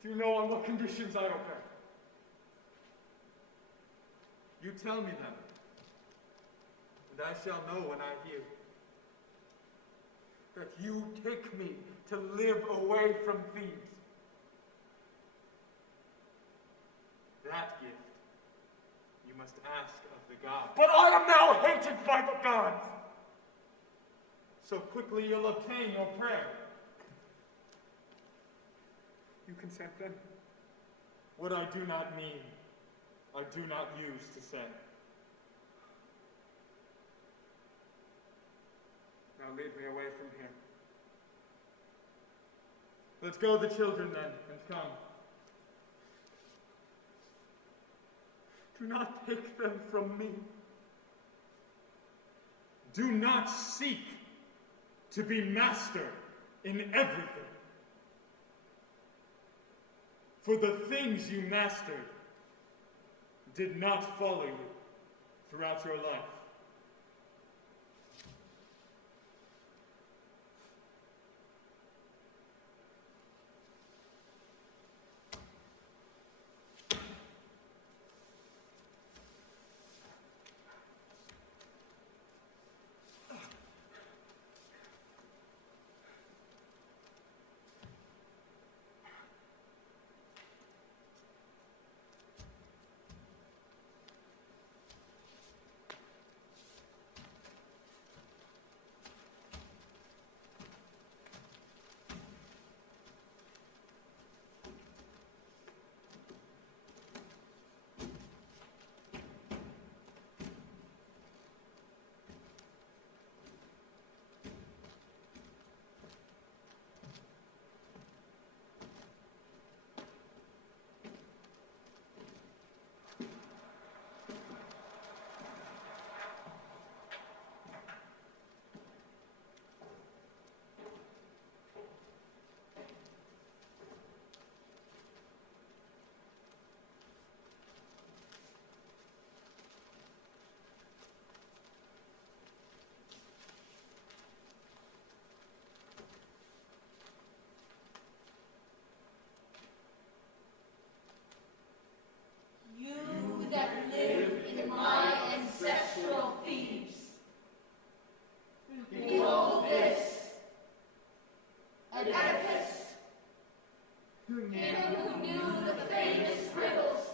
Do you know on what conditions I obey? You tell me them, and I shall know when I hear. That you take me to live away from Thebes. That gift you must ask of the gods. But I am now hated by the gods. So quickly you'll obtain your prayer. You consent then? What I do not mean, I do not use to say. Now lead me away from here. Let's go the children then, and come. Do not take them from me. Do not seek to be master in everything. For the things you mastered did not follow you throughout your life. You that live in my ancestral Thebes, behold this, an Oedipus, him who knew the famous riddles